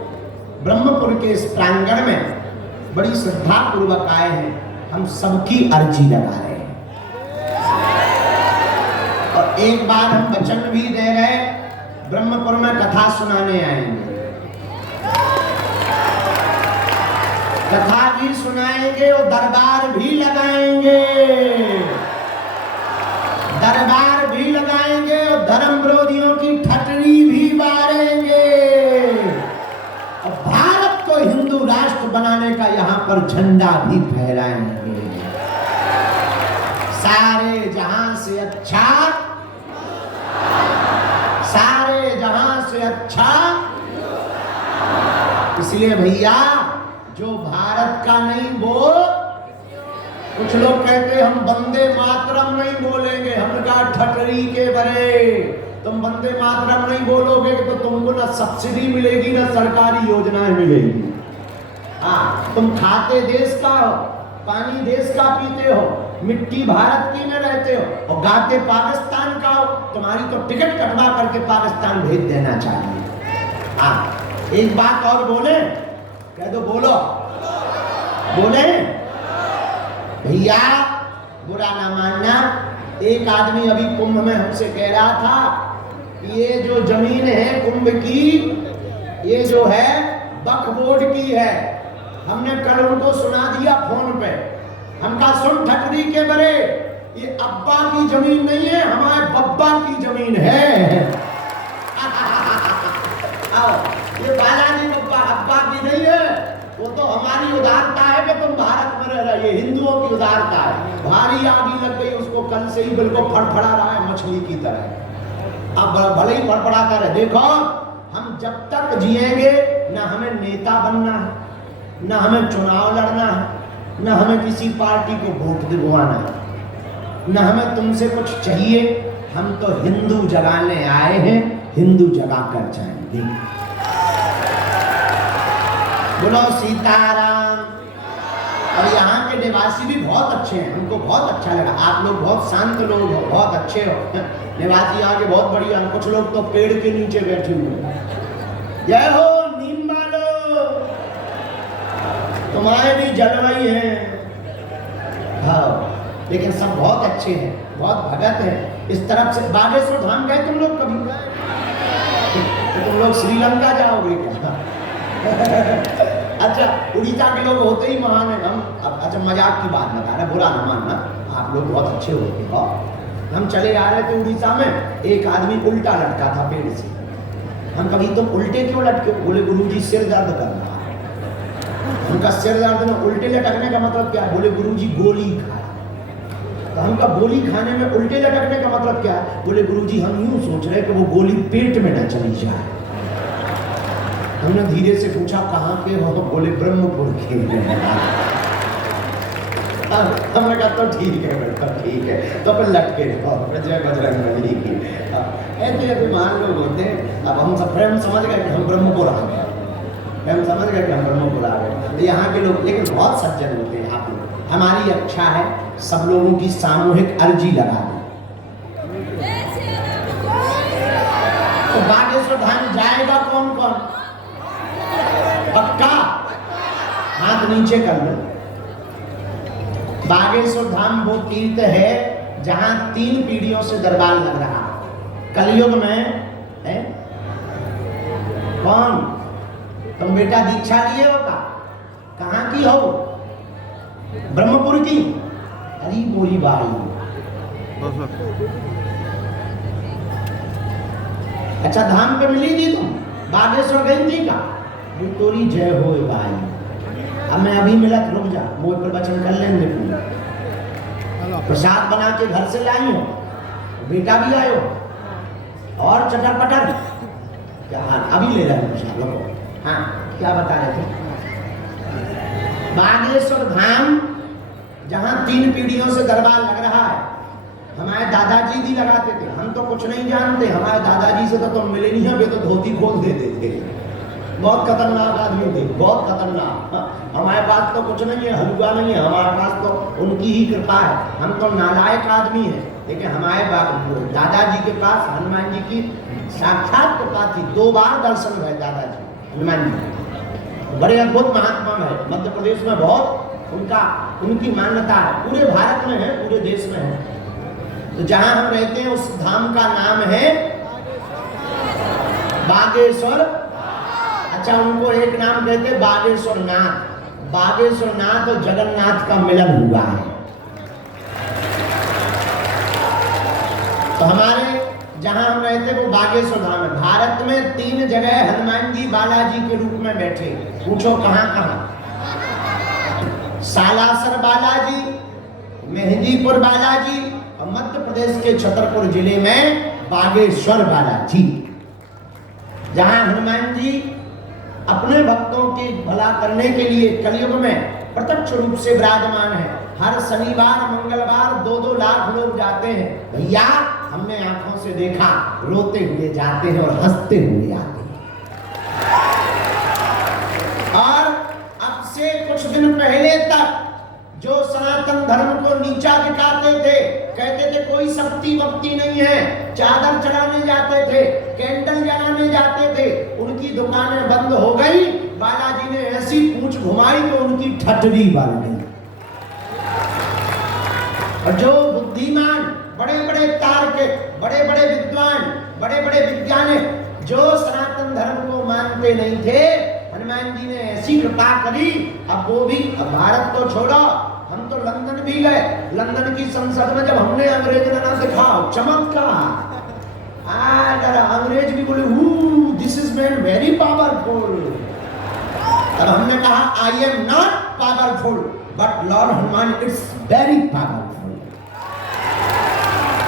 ब्रह्मपुर के इस प्रांगण में बड़ी श्रद्धा पूर्वक आए हैं, हम सबकी अर्जी लगा रहे हैं। और एक बार हम वचन भी दे रहे, ब्रह्मपुर में कथा सुनाने आएंगे, कथा भी सुनाएंगे और दरबार भी लगाएंगे, दरबार भी लगाएंगे और धर्म विरोधियों की ठटरी भी मारेंगे। और भारत को हिंदू राष्ट्र बनाने का यहाँ पर झंडा भी फहराएंगे। सारे जहां से अच्छा, से अच्छा। इसलिए भैया जो भारत का नहीं वो, कुछ लोग कहते हम वंदे मातरम नहीं बोलेंगे, हम कहा ठटरी के बरे, तुम वंदे मातरम नहीं बोलोगे तो तुमको ना सब्सिडी मिलेगी ना सरकारी योजनाएं मिलेगी। हाँ, तुम खाते देश का हो, पानी देश का पीते हो, मिट्टी भारत की में रहते हो और गाते पाकिस्तान का हो, तुम्हारी तो टिकट कटवा करके पाकिस्तान भेज देना चाहिए। हाँ, एक बात और बोले, कह दो बोलो, बोले भैया, बुरा ना मानना। एक आदमी अभी कुंभ में हमसे कह रहा था कि ये जो जमीन है कुंभ की, ये जो है वक्फ बोर्ड की है। हमने कल उनको सुना दिया फोन पे, हम कहा सुन ठटरी के बरे, ये अब्बा की जमीन नहीं है, हमारे बब्बा की जमीन है। आओ, ये बालाजी बब्बा अब्बा की नहीं है, वो तो हमारी उदारता है कि तुम भारत में रह रहे, ये हिंदुओं की उदारता है। भारी आगी लग गई उसको, कल से ही बिल्कुल फड़फड़ा रहा है मछली की तरह। अब भले ही फड़फड़ाता रहे। देखो, हम जब तक जिएंगे ना हमें नेता बनना है, ना हमें चुनाव लड़ना है, ना हमें किसी पार्टी को वोट दिलवाना है, ना हमें तुमसे कुछ चाहिए। हम तो हिंदू जगाने आए हैं, हिंदू जगा कर जाएंगे। बोलो सीताराम। और यहाँ के निवासी भी बहुत अच्छे हैं, हमको बहुत अच्छा लगा। आप लोग बहुत शांत लोग हो, बहुत अच्छे हो। निवासी यहाँ के बहुत बढ़िया। कुछ लोग तो पेड़ के नीचे बैठे हुए। जय हो नीम वालो, तुम्हारे भी जलवाई है। हाँ, लेकिन सब बहुत अच्छे हैं, बहुत भगत हैं। इस तरफ से बागेश्वर धाम गए तुम लोग कभी? तो तुम लोग श्रीलंका जाओगे क्या? अच्छा, उड़ीसा के लोग होते ही महान है। हम अच्छा मजाक की बात बता रहे, बुरा ना मानना, आप लोग बहुत अच्छे होते हो। हम चले आ रहे थे उड़ीसा में, एक आदमी उल्टा लटका था पेड़ से। हम कभी तुम उल्टे क्यों लटके? बोले गुरुजी सिर दर्द कर रहा है। उनका सिर दर्द में उल्टे लटकने का मतलब क्या है? बोले गुरुजी गोली खाया। तो हमका गोली खाने में उल्टे लटकने का मतलब क्या है? बोले गुरुजी हम यूं सोच रहे कि वो गोली पेट में न चली जाए। हमने धीरे से पूछा कहाँ के हो? बोले ब्रह्मपुर के। हमने कहा तो ठीक है बेटा, ठीक है, तो फिर लटके रहो। जय बजरंगबली की। ऐसे अभिमान लोग होते हैं। अब हम सब प्रेम समझ गए कि हम ब्रह्मपुर आ गए, प्रेम समझ गए कि हम ब्रह्मपुर आ गए। तो यहाँ के लोग लेकिन बहुत सज्जन होते हैं। आप लोग, हमारी अच्छा है सब लोगों की सामूहिक अर्जी लगा दें। तो बागेश्वर धाम जाएगा कौन कौन? पक्का हाथ नीचे कर लो। बागेश्वर धाम वो तीर्थ है जहां 3 पीढ़ियों से दरबार लग रहा है। कलयुग में है कौन? तुम बेटा दीक्षा लिए हो का? कहां की हो? ब्रह्मपुर की? अरे बोली बाई। अच्छा, धाम पे मिली थी तुम? बागेश्वर गई थी का? तोरी जय हो भाई। अब मैं अभी मिला, रुक जा, मोह प्रवचन कर लेंगे। प्रसाद बना के घर से लाई हो, बेटा भी आयो और चटर पटर। क्या हाल? अभी ले रहे हैं प्रसाद। हाँ, क्या बता रहे थे? बागेश्वर धाम जहां 3 पीढ़ियों से दरबार लग रहा है। हमारे दादाजी भी लगाते थे। हम तो कुछ नहीं जानते, हमारे दादाजी से तो तुम मिले नहीं, वे तो धोती खोल देते थे। बहुत खतरनाक आदमी थे, बहुत खतरनाक। हमारे पास तो कुछ नहीं है, हलवा नहीं है, हमारे पास तो उनकी ही कृपा है। हम तो नालायक आदमी हैं, लेकिन हमारे दादाजी के पास हनुमान जी की साक्षात कृपा थी। 2 बार दर्शन हुए दादाजी हनुमान जी। बड़े अद्भुत महात्मा है। मध्य प्रदेश में बहुत उनकी मान्यता है, पूरे भारत में है, पूरे देश में है। तो जहां हम रहते हैं उस धाम का नाम है बागेश्वर। अच्छा, उनको एक नाम कहते बागेश्वर नाथ। बागेश्वर नाथ और जगन्नाथ का मिलन हुआ है। तो हमारे जहां हम रहते वो बागेश्वर धाम है। भारत में 3 जगह हनुमान जी बालाजी के रूप में बैठे। पूछो कहां कहां? सालासर बालाजी, मेहंदीपुर बालाजी और मध्य प्रदेश के छतरपुर जिले में बागेश्वर बालाजी। जहां हनुमान जी अपने भक्तों के भला करने के लिए कलयुग में प्रत्यक्ष रूप से विराजमान है। हर शनिवार मंगलवार 2-2 लाख लोग जाते हैं। भैया हमने आंखों से देखा, रोते हुए जाते हैं और हंसते हुए आते हैं। और अब से कुछ दिन पहले तक जो सनातन धर्म को नीचा दिखाते थे, कहते थे कोई शक्ति वक्ति नहीं है, चादर चढ़ाने जाते थे, कैंडल जलाने जाते थे, उनकी दुकानें बंद हो गई। बालाजी ने ऐसी पूंछ घुमाई तो उनकी ठटरी बन गई। और जो बुद्धिमान, बड़े बड़े तार्किक, बड़े बड़े विद्वान, बड़े बड़े वैज्ञानिक जो सनातन धर्म को मानते नहीं थे, हनुमान जी ने ऐसी कृपा करी। अब वो भी, अब भारत को छोड़ो, हम तो लंदन भी गए। लंदन की संसद में जब हमने अंग्रेज ना दिखाओ चमत्कार, अंग्रेज भी बोले this is man very powerful. तब हमने कहा I am not powerful but Lord Hanuman it's very powerful.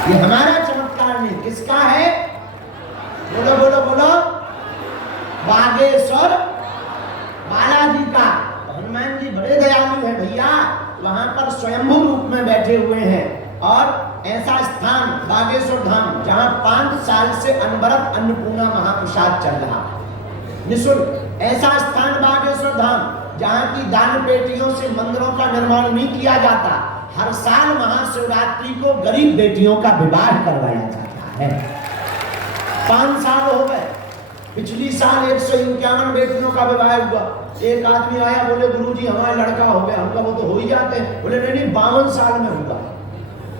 ये हमारा चमत्कार नहीं, किसका है? बोलो बोलो बोलो, बागेश्वर बालाजी का। हनुमान जी बड़े दयालु हैं भैया, वहां पर स्वयंभू रूप में बैठे हुए हैं। और ऐसा स्थान बागेश्वर धाम जहां 5 साल से अनवरत अन्नपूर्णा महाप्रसाद चल रहा निःशुल्क। ऐसा स्थान बागेश्वर धाम जहां की दान पेटियों से मंदिरों का निर्माण नहीं किया जाता। हर साल महाशिवरात्रि को गरीब बेटियों का विवाह करवाया जाता है। 5 साल हो गए, पिछली साल 151 बेटियों का विवाह हुआ। एक आदमी आया, बोले गुरुजी हमारा लड़का हो गया। हमका वो तो हो ही जाते हैं। बोले नहीं 52 साल में हुआ।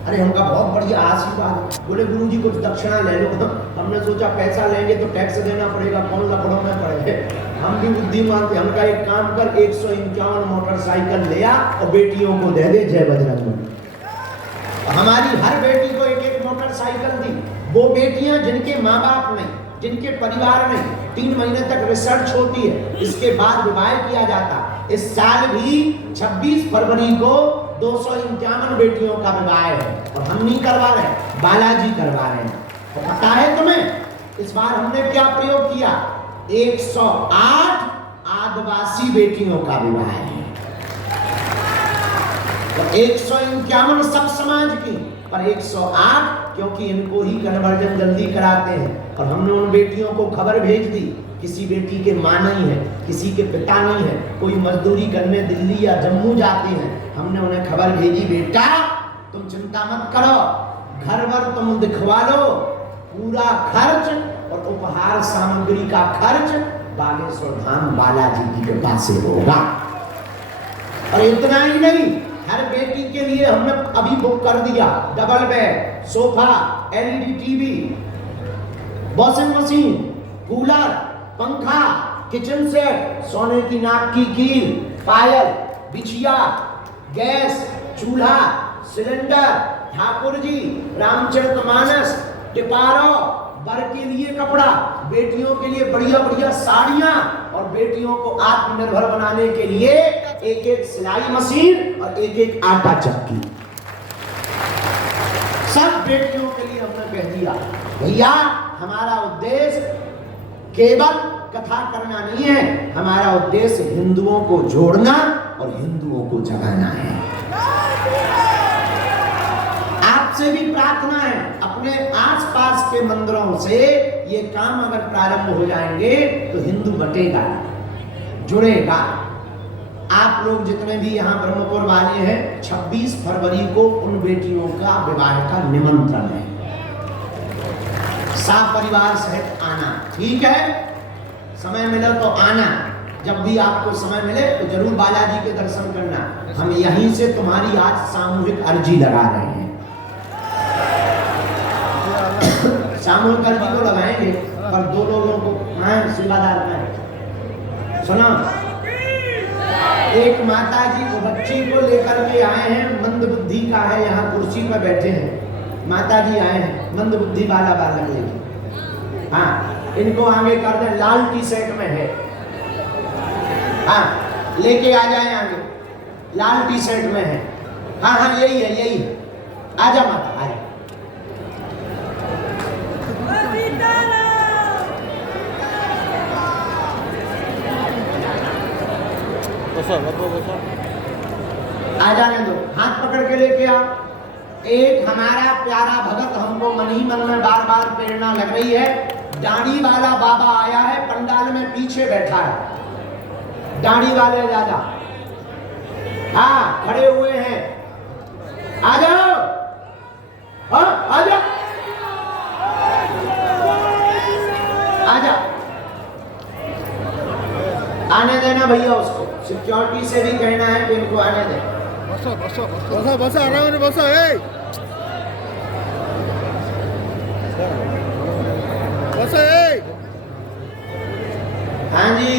अरे हमका बहुत बढ़िया आशीर्वाद। बोले गुरुजी कुछ दक्षिणा ले लो। हमने सोचा पैसा लेंगे तो टैक्स देना पड़ेगा, कौन लकड़ों में पड़े। हम भी बुद्धिमान थे, हमका एक काम कर 151 मोटरसाइकिल ले आ और बेटियों को दे दे, जय बजरंग। हमारी हर बेटी को 1-1 मोटरसाइकिल दी। वो बेटियां जिनके माँ बाप नहीं, जिनके परिवार में 3 महीने तक रिसर्च होती है, इसके बाद विवाह किया जाता। इस साल भी 26 फरवरी को 251 बेटियों का विवाह है और हम नहीं करवा रहे, बालाजी करवा रहे हैं। तो पता है तुम्हें इस बार हमने क्या प्रयोग किया? 108 आदिवासी बेटियों का विवाह है। तो 151 सब समाज की, पर 108 क्योंकि इनको ही कन्वर्जन जल्दी कराते हैं। और हमने उन बेटियों को खबर भेज दी, किसी बेटी के माँ नहीं है, किसी के पिता नहीं है, कोई मजदूरी करने दिल्ली या जम्मू जाते हैं। हमने उन्हें खबर भेजी, बेटा तुम चिंता मत करो, घर भर तुम दिखवा लो, पूरा खर्च और उपहार सामग्री का खर्च बागेश्वर धाम बालाजी की कृपा से होगा। और इतना ही नहीं, हर बेटी के लिए हमने अभी बुक कर दिया double bed, sofa, LED TV, washing machine, cooler, पंखा, किचन सेट, सोने की नाक की कील, पायल, बिछिया, गैस, चूल्हा, सिलेंडर, ठाकुर जी, रामचरितमानस, टिपारो, बर के लिए कपड़ा, बेटियों के लिए बढ़िया बढ़िया साड़ियां और बेटियों को आत्मनिर्भर बनाने के लिए 1-1 सिलाई मशीन और 1-1 आटा चक्की, सब बेटियों के लिए हमने कह दिया। भैया हमारा उद्देश्य केवल कथा करना नहीं है, हमारा उद्देश्य हिंदुओं को जोड़ना और हिंदुओं को जगाना है। आपसे भी प्रार्थना है, अपने आसपास के मंदिरों से ये काम अगर प्रारंभ हो जाएंगे तो हिंदू बटेगा, जुड़ेगा। आप लोग जितने भी यहाँ ब्रह्मपुर वाले हैं, 26 फरवरी को उन बेटियों का विवाह का निमंत्रण है। परिवार सहित आना, ठीक है? समय मिले तो आना, जब भी आपको समय मिले तो जरूर बालाजी के दर्शन करना। हम यहीं से तुम्हारी आज सामूहिक अर्जी लगा रहे हैं। सामूहिक अर्जी तो लगाएंगे, पर 2 लोगों को सेवादार में सुना। एक माता जी को बच्ची को लेकर के आए हैं, मंद बुद्धि का है, यहाँ कुर्सी पर बैठे हैं। माता जी आए हैं, मंद बुद्धि वाला बालक लेके। हाँ, इनको आगे कर दें, लाल टी शर्ट में है। हाँ, लेके आ जाए आगे, लाल टी शर्ट में है। हाँ हाँ यही है, यही है। आजा माता, आजा। बसा बाबा बसा आ जाने दो, हाथ पकड़ के लेके आ। एक हमारा प्यारा भगत हमको मन ही मन में बार बार प्रेरणा लग रही है। दाढ़ी वाला बाबा आया है, पंडाल में पीछे बैठा है, दाढ़ी वाले दादा। हाँ, खड़े हुए हैं, आ जाओ। हाँ, आ जाओ, आ जाओ। आने देना भैया उसको, सिक्योरिटी से भी कहना है कि इनको आने दे। बसा बसा बसा बसा आराम से बसा बसा हाँ जी,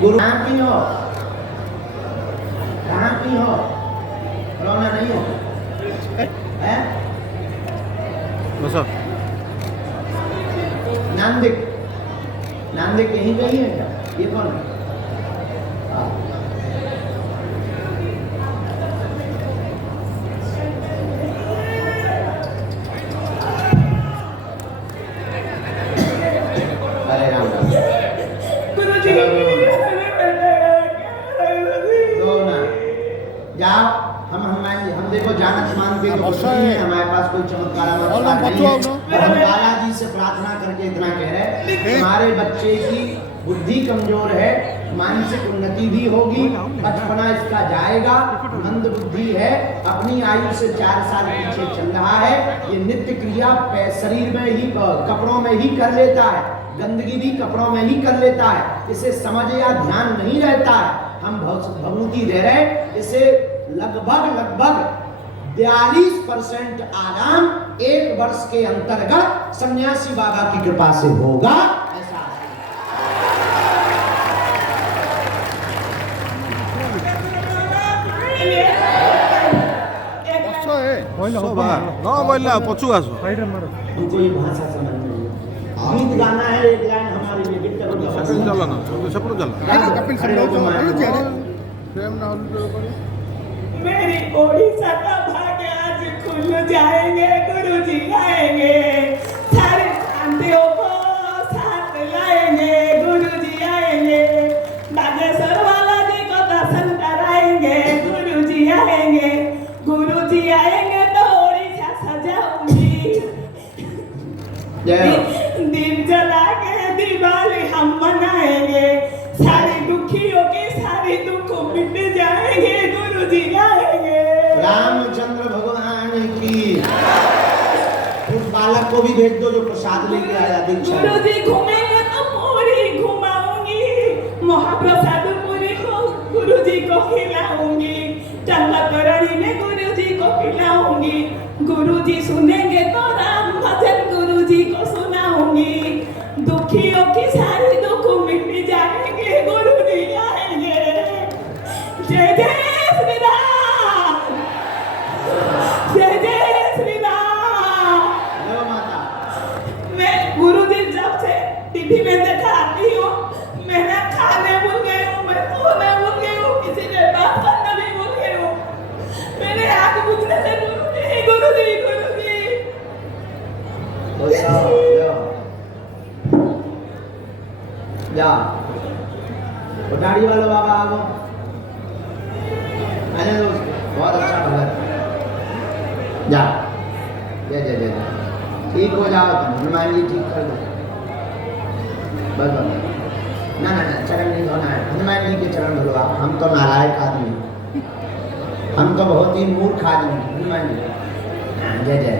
गुरु कहाँ की हो? कहाँ की हो? रोना नहीं हो? हैं? बसा नांदिक, नांदिक यहीं गई है क्या? ये कौन है? हाँ। अरे राम राम। रो ना, जाओ। हम हनुमान जी, हम देखो जानत मान के तो कुछ नहीं है, हमारे पास कोई चमत्कार नहीं है। हम बालाजी से प्रार्थना करके इतना कह रहे हैं, हमारे बच्चे की बुद्धि कमजोर है, मानसिक उन्नति भी होगी, बचपना इसका जाएगा, मंद बुद्धि है, अपनी आयु से 4 साल पीछे चल रहा है। ये नित्य क्रिया शरीर में ही, कपड़ों में ही कर लेता है, गंदगी भी कपड़ों में ही कर लेता है, इसे समझ या ध्यान नहीं रहता है। हम भभूति दे रहे, इसे लगभग 42% आराम 1 वर्ष के अंतर्गत सन्यासी बाबा की कृपा से होगा। ऐसा न बोलना पछू आसो हमको ये भाषा समझ नहीं है। गीत गाना है, एक लाइन हमारे लिए गीत करो। चला ना सेपरू चला मेरी ओडिशा का भाग्य आज खुल जाएंगे, गुरुजी आएंगे, सारे शांतियों को साथ लाएंगे, गुरुजी आएंगे, बागेश्वर वाला जी को दर्शन कराएंगे, गुरुजी आएंगे, गुरुजी आएंगे तो ओडिशा सजाऊंगी। दीप जला के दिवाली हम मनाएंगे, सारे दुखियों के सारे दुख मिट जाएंगे, गुरुजी आएंगे। रामचंद्र भगवान की। उस बालक को भी भेज दो जो प्रसाद लेके आया दीक्षा। गुरुजी घूमेंगे तो पूरी घुमाऊंगी, महाप्रसाद पूरी को गुरुजी को खिलाऊंगी, टंगतरणी में गुरुजी को खिलाऊंगी, गुरुजी सुनेंगे तो राम भजन गुरुजी को सुनाऊंगी, दुखियों की सारी दुख मिट जाएंगे, गुरुजी आएंगे। जय जय श्री राम, जय जय श्री राम। मैं गुरुजी जब से टीवी में देखा आती हूँ, मैंने खाने भूल गई हूँ, मैं सोने भूल गई हूँ, किसी के बात करना भी भूल गई हूँ। मेरे आँख बुझने से गुरुजी गुरुजी गुरुजी। जा वो दाढ़ी वाला बाबा आ गो, आने दो उसको, बहुत अच्छा भगत। जा जय जय जय, ठीक हो जाओ तुम, हनुमान जी ठीक कर दो। बस बस, ना ना ना, चरण नहीं धोना है, हनुमान जी के चरण धुलवा। हम तो नालायक आदमी, हम तो बहुत ही मूर्ख आदमी। हनुमान जी जय जय,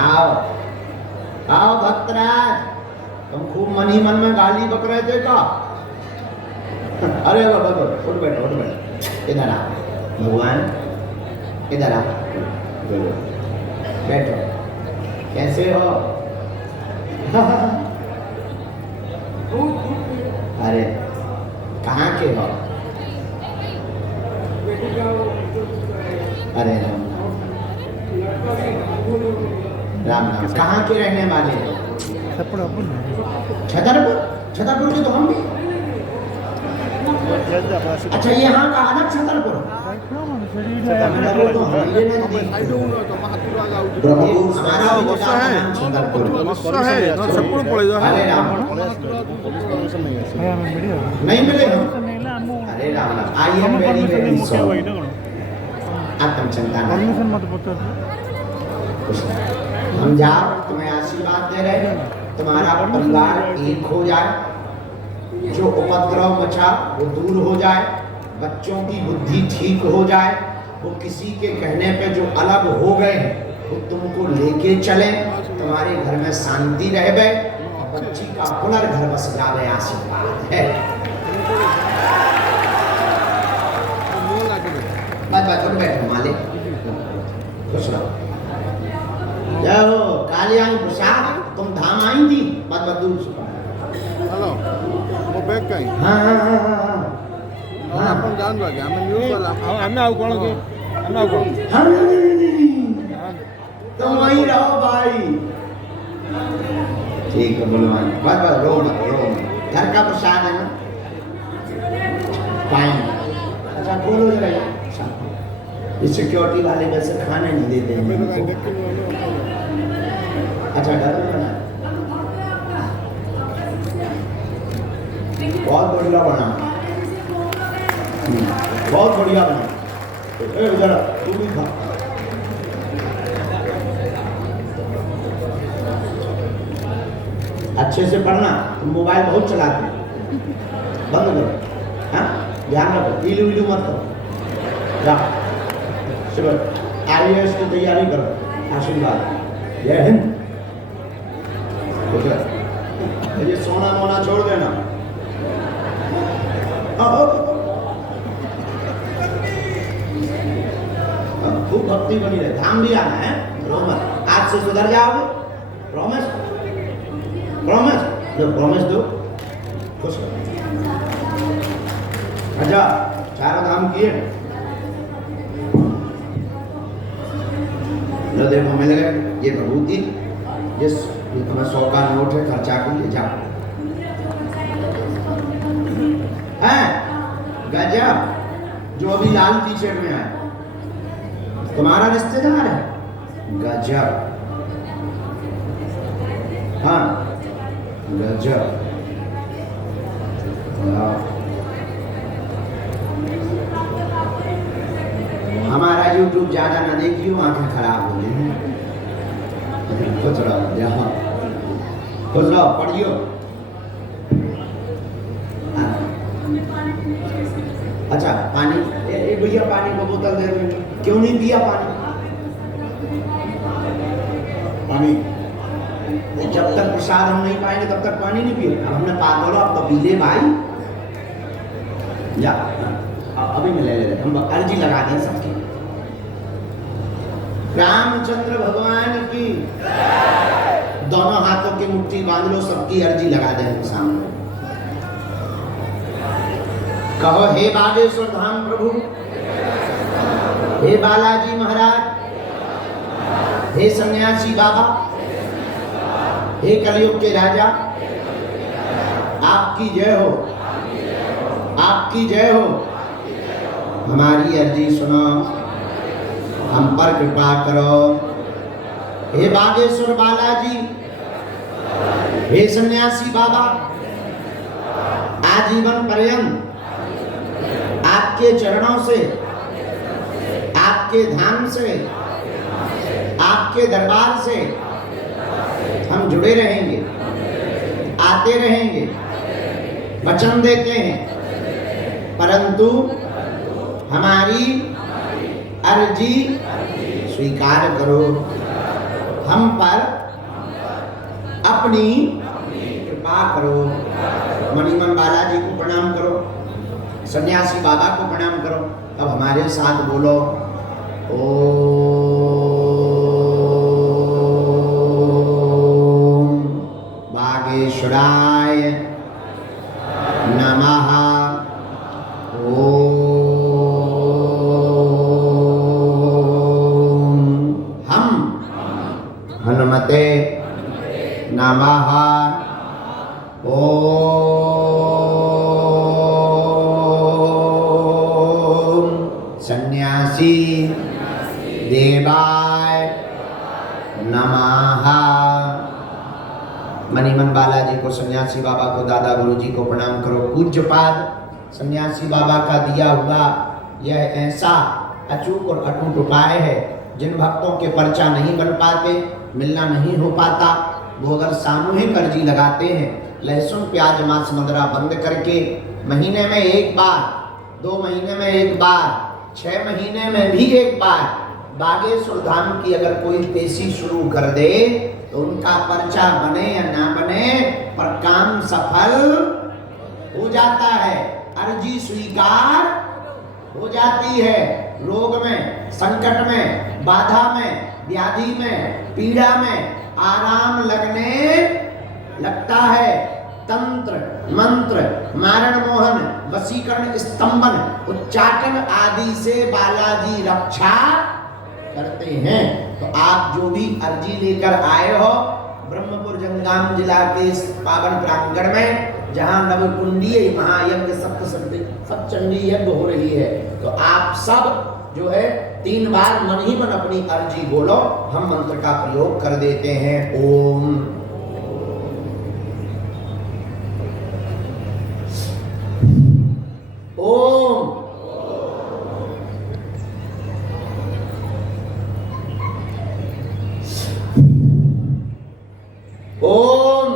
आओ आओ भक्तराज, तुम खूब मन ही मन में गाली बक रहे थे का? अरे बाबा उठ बैठो उठ बैठो, इधर आ भगवान, इधर आ बैठो। कैसे हो? अरे कहाँ के हो? अरे राम राम राम, कहाँ के रहने वाले हो? छतरपुर, छतरपुर के तो हम भी। अच्छा यहाँ का अलग छतरपुर, छतरपुर तो हमारे नजदीक। ब्रह्मपुर हमारा भी वर्षा जिला का है। नाम छतरपुर। ବର୍ଷା ହେ ସେପଟୁ ପଳେଇବ हरे राम नहीं मिले हम। Hare Ram I am very very sorry. आत्म चिंता नहीं। हम जाओ तुम्हें आशीर्वाद दे रहे हैं, तुम्हारा परिवार एक हो जाए, जो उपद्रव मचा वो दूर हो जाए, बच्चों की बुद्धि ठीक हो जाए, वो किसी के कहने पे जो अलग हो गए हैं वो तुमको लेके चले, तुम्हारे घर में शांति रह गए, बच्ची का पुनर्घर बस जावे, आशीर्वाद है। बस बस उठ बैठो मालिक, खुश रहो। जय हो कालियाई प्रसाद, तुम धाम आई थी बस बस दूर से। ହ୍ୟାଲୋ ମୋ ବ୍ୟାଗ୍ କାହିଁ हाँ हाँ हाँ हाँ ଆପଣ ଜାଣନ୍ତୁ ଆଜ୍ଞା ଆମେ ନ୍ୟୁଜ୍ ବାଲା ଆମେ ଆଉ କ'ଣ କି ଆମେ ଆଉ କ'ଣ हाँ तुम वहीं रहो भाई। ठीक है बलवान, बस बस रो मत रो मत, घर का प्रसाद है ना, पाएंगे। अच्छा बोलो जरा ये सिक्योरिटी वाले वैसे खाने नहीं देते हैं इनको। अच्छा डर बना, बहुत बढ़िया बना, बहुत बढ़िया बना। ए जरा तू भी खा। अच्छे से पढ़ना, तुम मोबाइल बहुत चलाते हो, बंद करो। हाँ ध्यान रखो, वीडियो वीडियो मत करो। जाओ सुबह IAS की तैयारी करो, आशीर्वाद। जय हिंद। ये सोना मोना छोड़ देना। खूब भक्ति बनी रहे, धाम भी आना है, प्रॉमिस आज से सुधर जाओगे, प्रॉमिस प्रॉमिस जो प्रॉमिस दो, खुश रहो। अच्छा चारों धाम किए, लो देखो मिल गए, ये प्रभुति, ये तुम्हें 100 का नोट है, खर्चा को ले जाओ। हैं गजब, जो अभी लाल टी शर्ट में है तुम्हारा रिश्तेदार है, गजब। हाँ गजब। हमारा YouTube ज्यादा ना देखियो, आंखें खराब हो गई हैं। खुश रहो, यहाँ खुश रहो, पढ़ियो। अच्छा पानी, भैया पानी का बोतल दे रहे, क्यों नहीं पिया पानी? पानी जब तक प्रसाद हम नहीं पाएंगे तब तक पानी नहीं पिए। अब हमने पागल हो, अब तो पी ले भाई। जा अभी मैं ले हम अर्जी लगा दें सबकी। रामचंद्र भगवान की, दोनों हाथों की मुट्ठी बांध लो, सबकी अर्जी लगा दें हम सामने। कहो हे बागेश्वर धाम प्रभु, हे बालाजी महाराज, हे सन्यासी बाबा, हे कलयुग के राजा, आपकी जय हो, आपकी जय हो। हमारी अर्जी सुनो, हम पर कृपा करो। हे बागेश्वर बालाजी, हे सन्यासी बाबा, आजीवन पर्यंत आपके चरणों से, आपके धाम से, आपके दरबार से हम जुड़े रहेंगे, आते रहेंगे, वचन देते हैं, परंतु हमारी अर्जी स्वीकार करो, हम पर अपनी कृपा करो। मणिमन बालाजी को प्रणाम करो, सन्यासी बाबा को प्रणाम करो। अब हमारे साथ बोलो, ओम बागेश्वराय नमः। ओम हम हनुमते नमः। ओम सन्यासी देवाय नमः। मनीमन बालाजी को, सन्यासी बाबा को, दादा गुरुजी को प्रणाम करो। पूज्यपाद सन्यासी बाबा का दिया हुआ यह ऐसा अचूक और अटूट उपाय है, जिन भक्तों के पर्चा नहीं बन पाते, मिलना नहीं हो पाता, वो अगर सामूहिक अर्जी लगाते हैं, लहसुन प्याज मांस मदिरा बंद करके महीने में एक बार, 2 महीने में एक बार, 6 महीने में भी एक बार बागेश्वर धाम की अगर कोई पेशी शुरू कर दे, तो उनका पर्चा बने या ना बने पर काम सफल हो जाता है, अर्जी स्वीकार हो जाती है। रोग में, संकट में, बाधा में, व्याधि में, पीड़ा में आराम लगने लगता है। तंत्र, मंत्र, मारण मोहन, वशीकरण, स्तंभन, उच्चाटन आदि से बालाजी रक्षा करते हैं। तो आप जो भी अर्जी लेकर आए हो, ब्रह्मपुर जंगाम जिला के इस पावन प्रांगण में जहां नवकुंडीय महायज्ञ सप्तचंडी यज्ञ हो रही है, तो आप सब जो है 3 बार मन ही मन अपनी अर्जी बोलो, हम मंत्र का प्रयोग कर देते हैं। ओम ओम ओम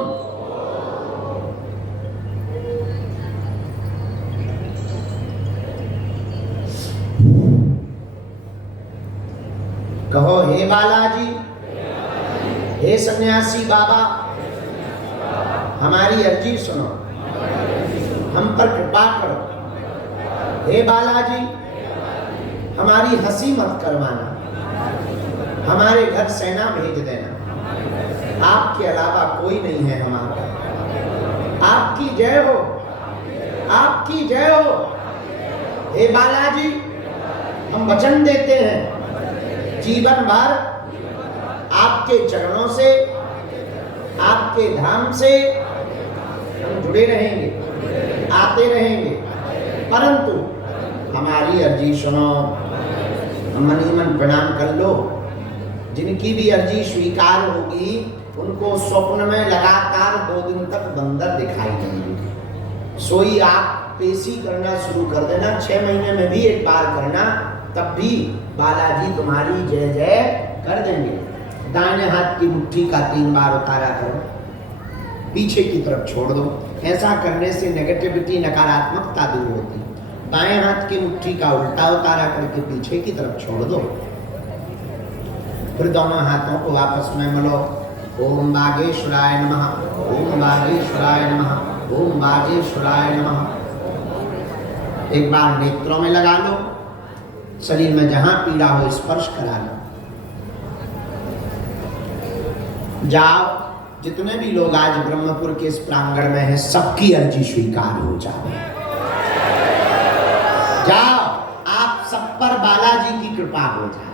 कहो, हे बालाजी, हे सन्यासी बाबा, हमारी अर्जी सुनो, हम पर कृपा करो। हे बालाजी, हमारी हंसी मत करवाना, हमारे घर सेना भेज देना, आपके अलावा कोई नहीं है हमारा। आपकी जय हो, आपकी जय हो। हे बालाजी, हम वचन देते हैं जीवन भर आपके चरणों से, आपके धाम से हम जुड़े रहेंगे, आते रहेंगे, परंतु हमारी अर्जी सुनो। मनी मन प्रणाम कर लो। जिनकी भी अर्जी स्वीकार होगी, उनको स्वप्न में लगातार 2 दिन तक बंदर दिखाई देंगे। सोई आप पेशी करना शुरू कर देना, 6 महीने में भी एक बार करना, तब भी बालाजी तुम्हारी जय जय कर देंगे। दाहिने हाथ की मुट्ठी का 3 बार उतारा करो, पीछे की तरफ छोड़ दो। ऐसा करने से नेगेटिविटी, नकारात्मकता दूर होती। बाएं हाथ की मुट्ठी का उल्टा उतारा करके पीछे की तरफ छोड़ दो। फिर दोनों हाथों को आपस में मिलो। ओम बागेश्वराय नमः, ओम बागेश्वराय नमः, ओम बागेश्वराय नमः। एक बार नेत्रों में लगा लो, शरीर में जहां पीड़ा हो स्पर्श करा लो। जाओ, जितने भी लोग आज ब्रह्मपुर के इस प्रांगण में हैं, सबकी अर्जी स्वीकार हो जाए। जाओ, आप सब पर बालाजी की कृपा हो जाए।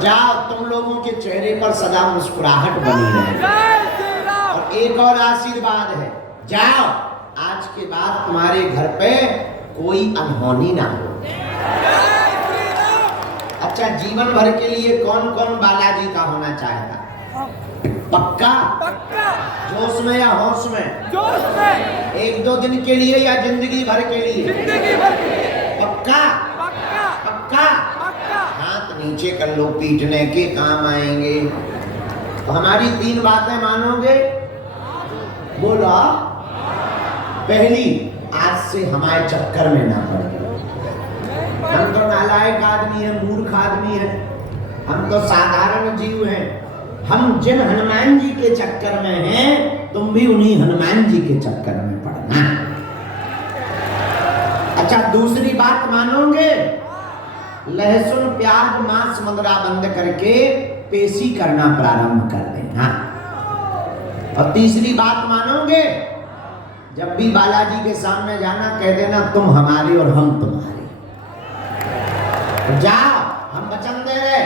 जाओ, तुम लोगों के चेहरे पर सदा मुस्कुराहट बनी रहे। और एक और आशीर्वाद है, जाओ, आज के बाद तुम्हारे घर पे कोई अनहोनी ना हो। अच्छा, जीवन भर के लिए कौन कौन बालाजी का होना चाहेगा? पक्का? जोश में या होश में? 1-2 दिन के लिए या जिंदगी भर के लिए? पक्का? पक्का? हाथ नीचे कर लो, पीटने के काम आएंगे। तो हमारी 3 बातें मानोगे? बोलो। पहली, आज से हमारे चक्कर में ना पड़े। हम तो नालायक आदमी है, मूर्ख आदमी है, हम तो साधारण जीव हैं। हम जिन हनुमान जी के चक्कर में हैं, तुम भी उन्हीं हनुमान जी के चक्कर में पड़ना। अच्छा, दूसरी बात मानोगे? लहसुन प्याज मांस मदिरा बंद करके पेशी करना प्रारंभ कर देना। और तीसरी बात मानोगे? जब भी बालाजी के सामने जाना, कह देना तुम हमारे और हम तुम्हारे। जाओ, हम वचन दे रहे,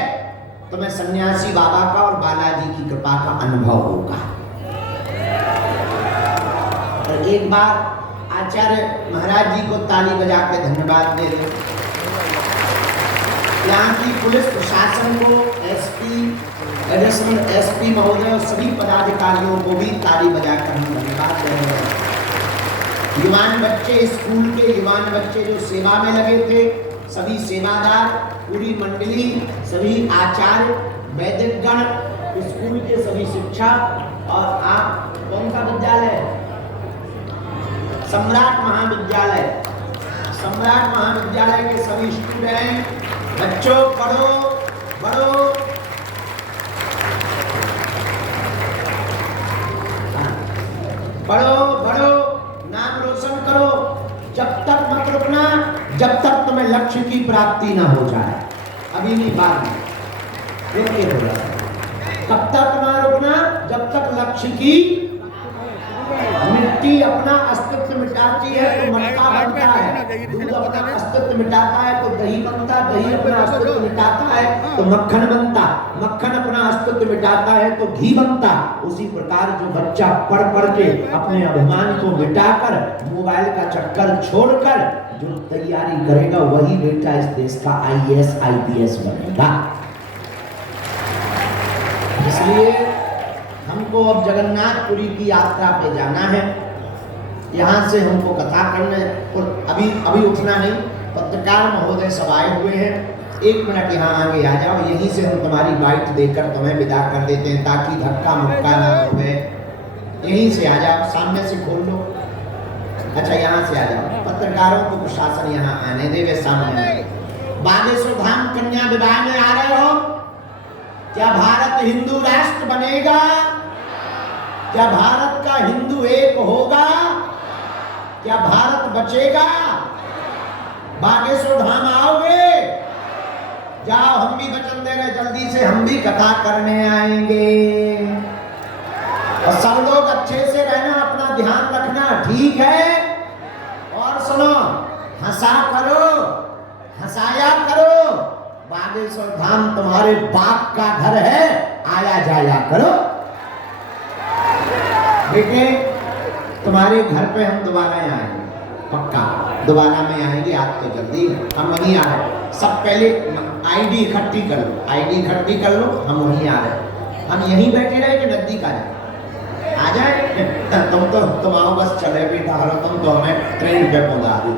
तुम्हें सन्यासी बाबा का और बालाजी की कृपा का अनुभव होगा। और एक बार आचार्य महाराज जी को ताली बजा के धन्यवाद दे दो। यहाँ की पुलिस प्रशासन को, एसपी, एडिशनल एसपी महोदय और सभी पदाधिकारियों को भी ताली बजाकर हम धन्यवाद दे रहे हैं। युवान बच्चे, स्कूल के युवान बच्चे जो सेवा में लगे थे, सभी सेवादार, पूरी मंडली, सभी आचार्य, वैदिकगण, स्कूल के सभी शिक्षक और आप कौन सा विद्यालय? सम्राट महाविद्यालय। सम्राट महाविद्यालय के सभी स्टूडेंट, बच्चों पढ़ो पढ़ो, पढ़ो पढ़ो, नाम रोशन करो। जब तक मत रुकना जब तक तुम्हें लक्ष्य की प्राप्ति ना हो जाए। अभी नहीं, बाद में देखिए बोला, कब तक ना रुकना जब तक लक्ष्य की, मिट्टी अपना अस्तित्व मिटाती है तो मटका बनता है, दूध अपना अस्तित्व मिटाता है तो दही बनता, दही अपना अस्तित्व मिटाता है तो मक्खन बनता, मक्खन अपना अस्तित्व मिटाता है तो घी बनता। उसी प्रकार जो बच्चा पढ़ पढ़ के अपने अभिमान को मिटाकर, मोबाइल का चक्कर छोड़कर जो तैयारी करेगा, वही बेटा इस देश का IAS IPS बनेगा। इसलिए हमको अब जगन्नाथपुरी की यात्रा पे जाना है। यहाँ से हमको कथा करने, और अभी उठना नहीं, पत्रकार महोदय सब आए हुए हैं, 1 मिनट यहाँ आगे आ जाओ, यहीं से हम तुम्हारी बाइट देकर तुम्हें विदा कर देते हैं ताकि धक्का मुक्का ना हो गए। यहीं से आ जाओ, सामने से खोल लो। अच्छा, यहाँ से आ जाओ, पत्रकारों को प्रशासन यहाँ आने दे, वे सामने। बागेश्वर धाम कन्या विवाह में आ रहे हो? क्या भारत हिंदू राष्ट्र बनेगा? क्या भारत का हिंदू एक होगा? क्या भारत बचेगा? बागेश्वर धाम आओगे? जाओ, हम भी वचन दे रहे, जल्दी से हम भी कथा करने आएंगे। और सब लोग अच्छे से रहना, अपना ध्यान रखना, ठीक है? और सुनो, हंसा करो, हंसाया करो। बागेश्वर धाम तुम्हारे बाप का घर है, आया जाया करो। बेटे, तुम्हारे घर पे हम दोबारा आएंगे, पक्का दोबारा में आएंगे। आज तो जल्दी हम वहीं आ रहे। सब पहले आईडी इकट्ठी कर लो, आईडी इकट्ठी कर लो, हम वहीं आ रहे। हम यहीं बैठे रहे कि नजदीक आ जाए? तुम आओ, बस चले भी ठहरो, तुम तो हमें ट्रेन पे पहुंचा दो।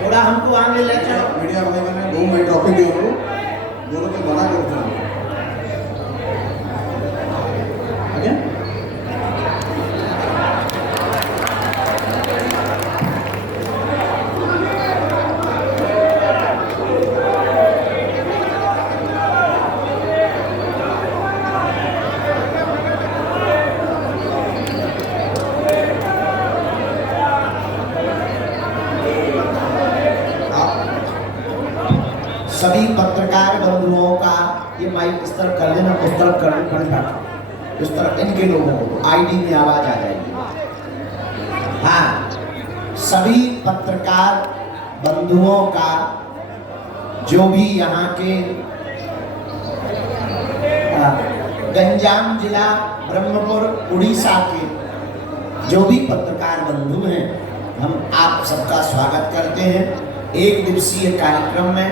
थोड़ा हमको आगे ले चलो। मीडिया वाले ने 2 मिनट रॉके दिए हो, दोनों के बना कर चलो। सभी पत्रकार बंधुओं का ये माइक इस तरफ कर देना, उस तरफ कर देना, इस तरफ इनके लोगों को आईडी में आवाज आ जाएगी। हाँ, सभी पत्रकार बंधुओं का, जो भी यहाँ के गंजाम जिला, ब्रह्मपुर, उड़ीसा के जो भी पत्रकार बंधु हैं, हम आप सबका स्वागत करते हैं। 1 दिवसीय कार्यक्रम में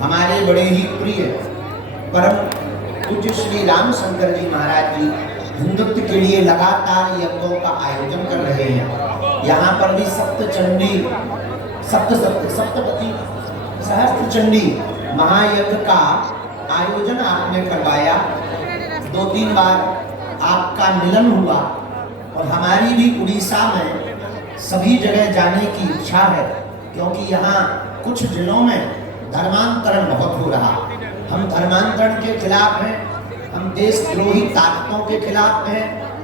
हमारे बड़े ही प्रिय परम पूज्य श्री रामशंकर जी महाराज जी हिंदुत्व के लिए लगातार यज्ञों का आयोजन कर रहे हैं। यहाँ पर भी सप्तपति सहस्त्र चंडी महायज्ञ का आयोजन आपने करवाया। 2-3 बार आपका मिलन हुआ और हमारी भी उड़ीसा में सभी जगह जाने की इच्छा है, क्योंकि यहाँ कुछ जिलों में धर्मांतरण बहुत हो रहा। हम धर्मांतरण के खिलाफ हैं, हम देशद्रोही ताकतों के खिलाफ हैं,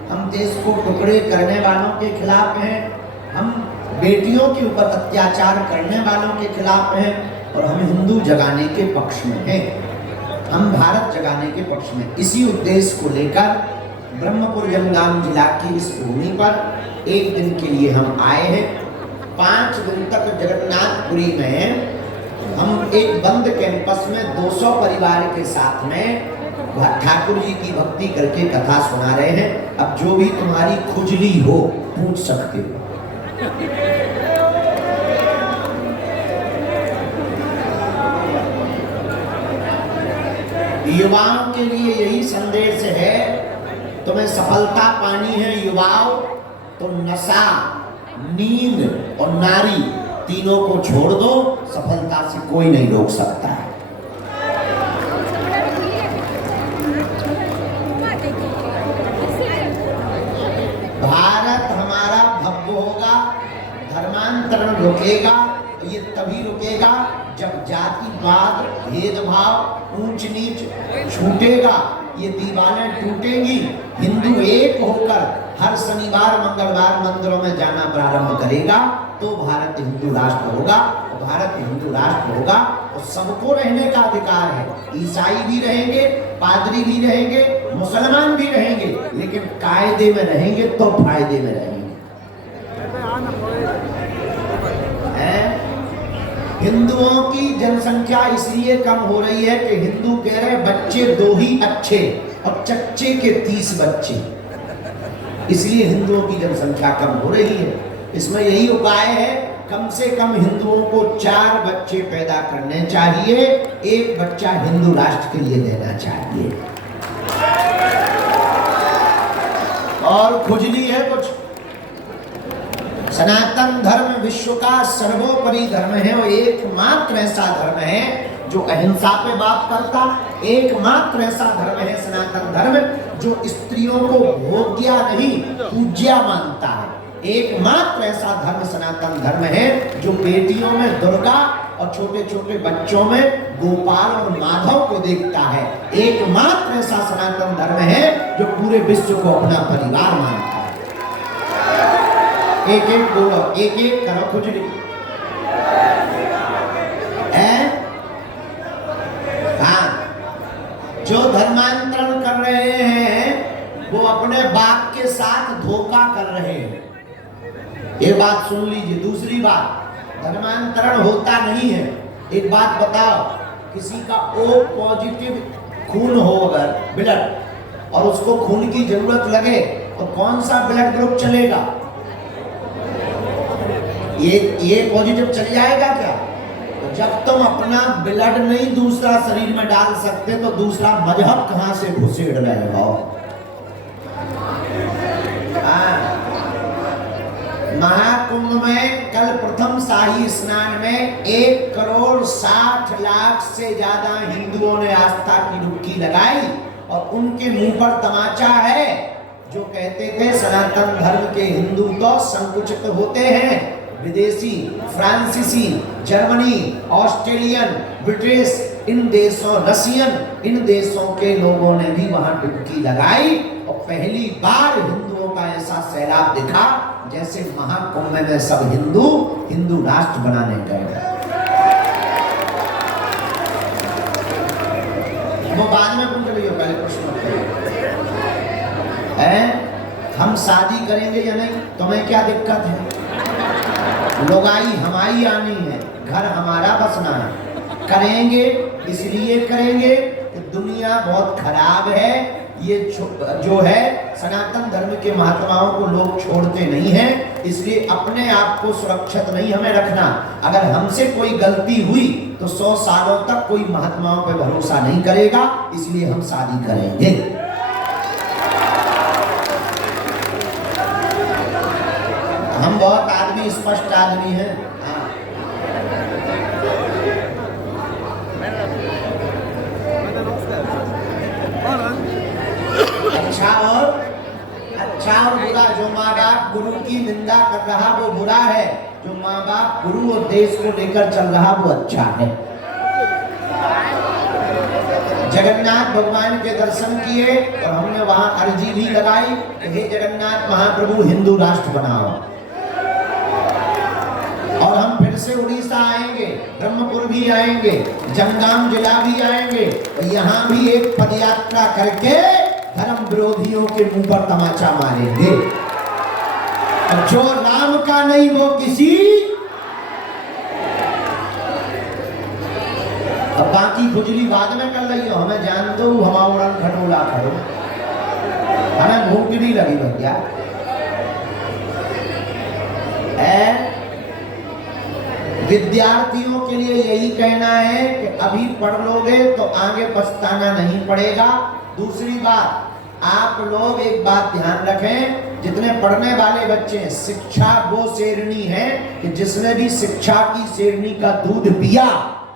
हम देश को टुकड़े करने वालों के खिलाफ हैं, हम बेटियों के ऊपर अत्याचार करने वालों के खिलाफ हैं, और हम हिंदू जगाने के पक्ष में हैं, हम भारत जगाने के पक्ष में। इसी उद्देश्य को लेकर ब्रह्मपुर जंगाम जिला की इस भूमि पर 1 दिन के लिए हम आए हैं। 5 दिन तक जगन्नाथपुरी में हम एक बंद कैंपस में 200 परिवार के साथ में ठाकुर जी की भक्ति करके कथा सुना रहे हैं। अब जो भी तुम्हारी खुजली हो पूछ सकते हो। युवाओं के लिए यही संदेश है, तुम्हें सफलता पानी है युवाओं, तो नशा, नींद और नारी तीनों को छोड़ दो, सफलता से कोई नहीं रोक सकता है। भारत हमारा भव्य होगा, धर्मांतरण रुकेगा, ये तभी रुकेगा जब जातिवाद, भेदभाव, ऊंच नीच छूटेगा, ये दीवारें टूटेंगी, हिंदू एक होकर हर शनिवार मंगलवार मंदिरों में जाना प्रारंभ करेगा, तो भारत हिंदू राष्ट्र होगा। और भारत हिंदू राष्ट्र होगा और सबको रहने का अधिकार है। ईसाई भी रहेंगे, पादरी भी रहेंगे, मुसलमान भी रहेंगे, लेकिन कायदे में रहेंगे तो फायदे में रहेंगे। हिंदुओं की जनसंख्या इसलिए कम हो रही है कि हिंदू कह रहे बच्चे 2 ही अच्छे और चच्चे के 30 बच्चे, इसलिए हिंदुओं की जनसंख्या कम हो रही है। इसमें यही उपाय है, कम से कम हिंदुओं को 4 बच्चे पैदा करने चाहिए, 1 बच्चा हिंदू राष्ट्र के लिए देना चाहिए। और खुजली है कुछ, सनातन धर्म विश्व का सर्वोपरि धर्म है और एकमात्र ऐसा धर्म है जो अहिंसा पे बात करता, एकमात्र ऐसा धर्म है सनातन धर्म जो स्त्रियों को भोग्या नहीं पूज्या मानता है, एकमात्र ऐसा धर्म सनातन धर्म है जो बेटियों में दुर्गा और छोटे छोटे बच्चों में गोपाल और माधव को देखता है, एकमात्र ऐसा सनातन धर्म है जो पूरे विश्व को अपना परिवार मानता है। एक एक बोलो, एक एक करो खुजली। हाँ, जो धर्मांतरण कर रहे हैं वो अपने बाप के साथ धोखा कर रहे हैं, ये बात सुन लीजिए। दूसरी बात, धर्मांतरण होता नहीं है। एक बात बताओ, किसी का O पॉजिटिव खून हो अगर ब्लड और उसको खून की जरूरत लगे तो कौन सा ब्लड ग्रुप चलेगा? ये पॉजिटिव चल जाएगा क्या? तो जब तुम अपना ब्लड नहीं दूसरा शरीर में डाल सकते तो दूसरा मजहब कहां से घुसेड़ रहे हो? महाकुंभ में कल प्रथम शाही स्नान में 1,60,00,000 से ज्यादा हिंदुओं ने आस्था की डुबकी लगाई और उनके मुंह पर तमाचा है जो कहते थे सनातन धर्म के हिंदू तो संकुचित होते हैं। विदेशी, फ्रांसीसी, जर्मनी, ऑस्ट्रेलियन, ब्रिटिश, इन देशों, रशियन, इन देशों के लोगों ने भी वहां डुबकी लगाई और पहली बार हिंदुओं का ऐसा सैलाब दिखा जैसे महाकुंभ में सब हिंदू राष्ट्र बनाने गए। वो बाद में पूछ रही हो, पहले प्रश्न है हम शादी करेंगे या नहीं, तुम्हें क्या दिक्कत है? लोगाई हमारी आनी है, घर हमारा बसना है, करेंगे इसलिए करेंगे कि दुनिया बहुत खराब है। ये जो है सनातन धर्म के महात्माओं को लोग छोड़ते नहीं हैं, इसलिए अपने आप को सुरक्षित नहीं हमें रखना। अगर हमसे कोई गलती हुई तो 100 सालों तक कोई महात्माओं पर भरोसा नहीं करेगा, इसलिए हम शादी करेंगे। हम बहुत आदमी स्पष्ट आदमी हैं। अच्छा और बुरा, जो माँ बाप गुरु की निंदा कर रहा वो बुरा है, जो माँ बाप गुरु और देश को लेकर चल रहा वो अच्छा है। जगन्नाथ भगवान के दर्शन किए और हमने वहां अर्जी भी लगाई, हे जगन्नाथ महाप्रभु हिंदू राष्ट्र बनाओ। और हम फिर से उड़ीसा आएंगे, ब्रह्मपुर भी आएंगे, जंगाम जिला भी आएंगे, यहाँ भी एक पदयात्रा करके धर्म विरोधियों के मुंह पर तमाचा मारेंगे। और जो राम का नहीं वो किसी। अब बाकी खुजली बाद में कर रही हो, हमें जान दो, हमारा उड़न खटोला करो, हमें भूख नहीं लगी भैया। विद्यार्थियों के लिए यही कहना है कि अभी पढ़ लोगे तो आगे पछताना नहीं पड़ेगा। दूसरी बात, आप लोग एक बात ध्यान रखें, जितने पढ़ने वाले बच्चे हैं, शिक्षा वो शेरनी है कि जिसने भी शिक्षा की शेरनी का दूध पिया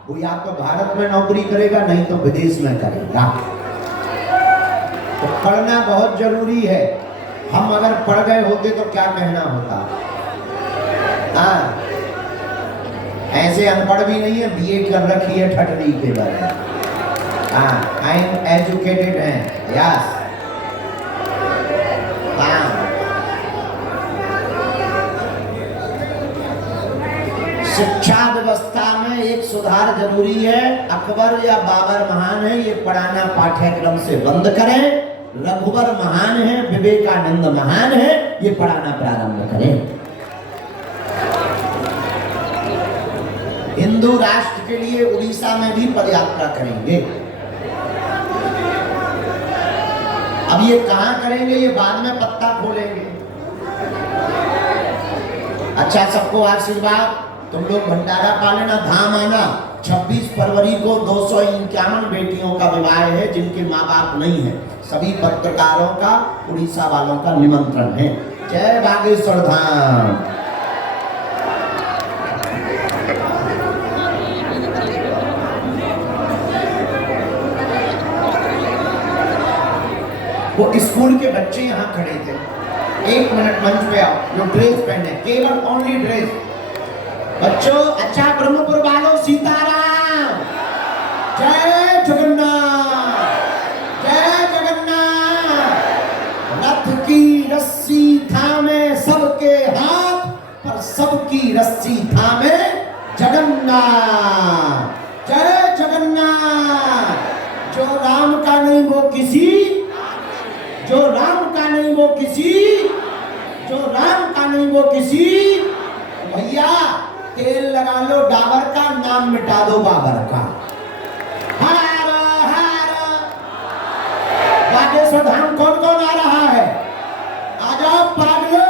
वो या तो भारत में नौकरी करेगा नहीं तो विदेश में करेगा। तो पढ़ना बहुत जरूरी है। हम अगर पढ़ गए होते तो क्या कहना होता। हाँ, ऐसे अनपढ़ भी नहीं है, बीए कर रखी है ठटरी के बाद। हाँ, आई एम एजुकेटेड है, यस। हाँ, शिक्षा व्यवस्था में एक सुधार जरूरी है। अकबर या बाबर महान है, ये पढ़ाना पाठ्यक्रम से बंद करें। रघुवर महान है, विवेकानंद महान है, ये पढ़ाना प्रारंभ करें। हिंदू राष्ट्र के लिए उड़ीसा में भी पदयात्रा करेंगे। अब ये कहां करेंगे, ये बाद में पत्ता खोलेंगे। अच्छा, सबको आशीर्वाद। तुम लोग भंडारा पालेना, धाम आना। 26 फरवरी को 251 बेटियों का विवाह है जिनके माँ बाप नहीं है। सभी पत्रकारों का, उड़ीसा वालों का निमंत्रण है। जय बागेश्वर धाम। वो स्कूल के बच्चे यहाँ खड़े थे। 1 मिनट मंच पे आओ, जो ड्रेस पहने, केवल ओनली ड्रेस। बच्चों, अच्छा ब्रह्मपुर वालों, सीताराम। जय जगन्नाथ, जय जगन्नाथ। रथ की रस्सी थामे सबके हाथ, पर सबकी रस्सी थामे जगन्नाथ। जय जगन्नाथ। जो राम का नहीं वो किसी, जो राम का नहीं वो किसी, जो राम का नहीं वो किसी। भैया तेल लगा लो डाबर का, नाम मिटा दो बाबर का। हार हार। बागेश्वर धाम कौन कौन आ रहा है? आ जाओ पागलो।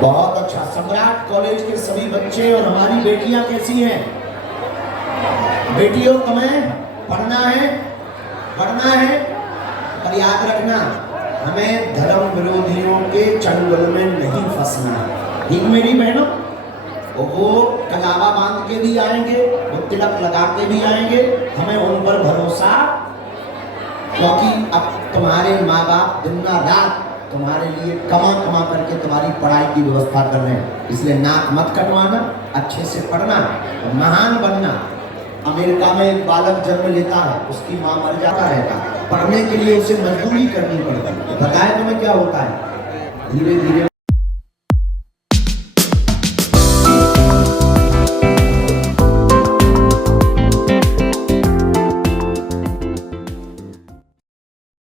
बहुत अच्छा। सम्राट कॉलेज के सभी बच्चे और हमारी बेटियां कैसी हैं? बेटियों, तुम्हें पढ़ना है, पढ़ना है, पर याद रखना हमें धर्म विरोधियों के चंगुल में नहीं फंसना। ठीक मेरी बहनों? वो कलावा बांध के भी आएंगे, वो तिलक लगा के भी आएंगे, हमें उन पर भरोसा, क्योंकि अब तुम्हारे माँ बाप दिन रात तुम्हारे लिए कमा कमा करके तुम्हारी पढ़ाई की व्यवस्था कर रहे हैं। इसलिए नाक मत कटवाना, अच्छे से पढ़ना, महान बनना। अमेरिका में एक बालक जन्म लेता है, उसकी माँ मर जाता रहता, पढ़ने के लिए उसे मजदूरी करनी पड़ती है। बताए तुम्हें क्या होता है? धीरे धीरे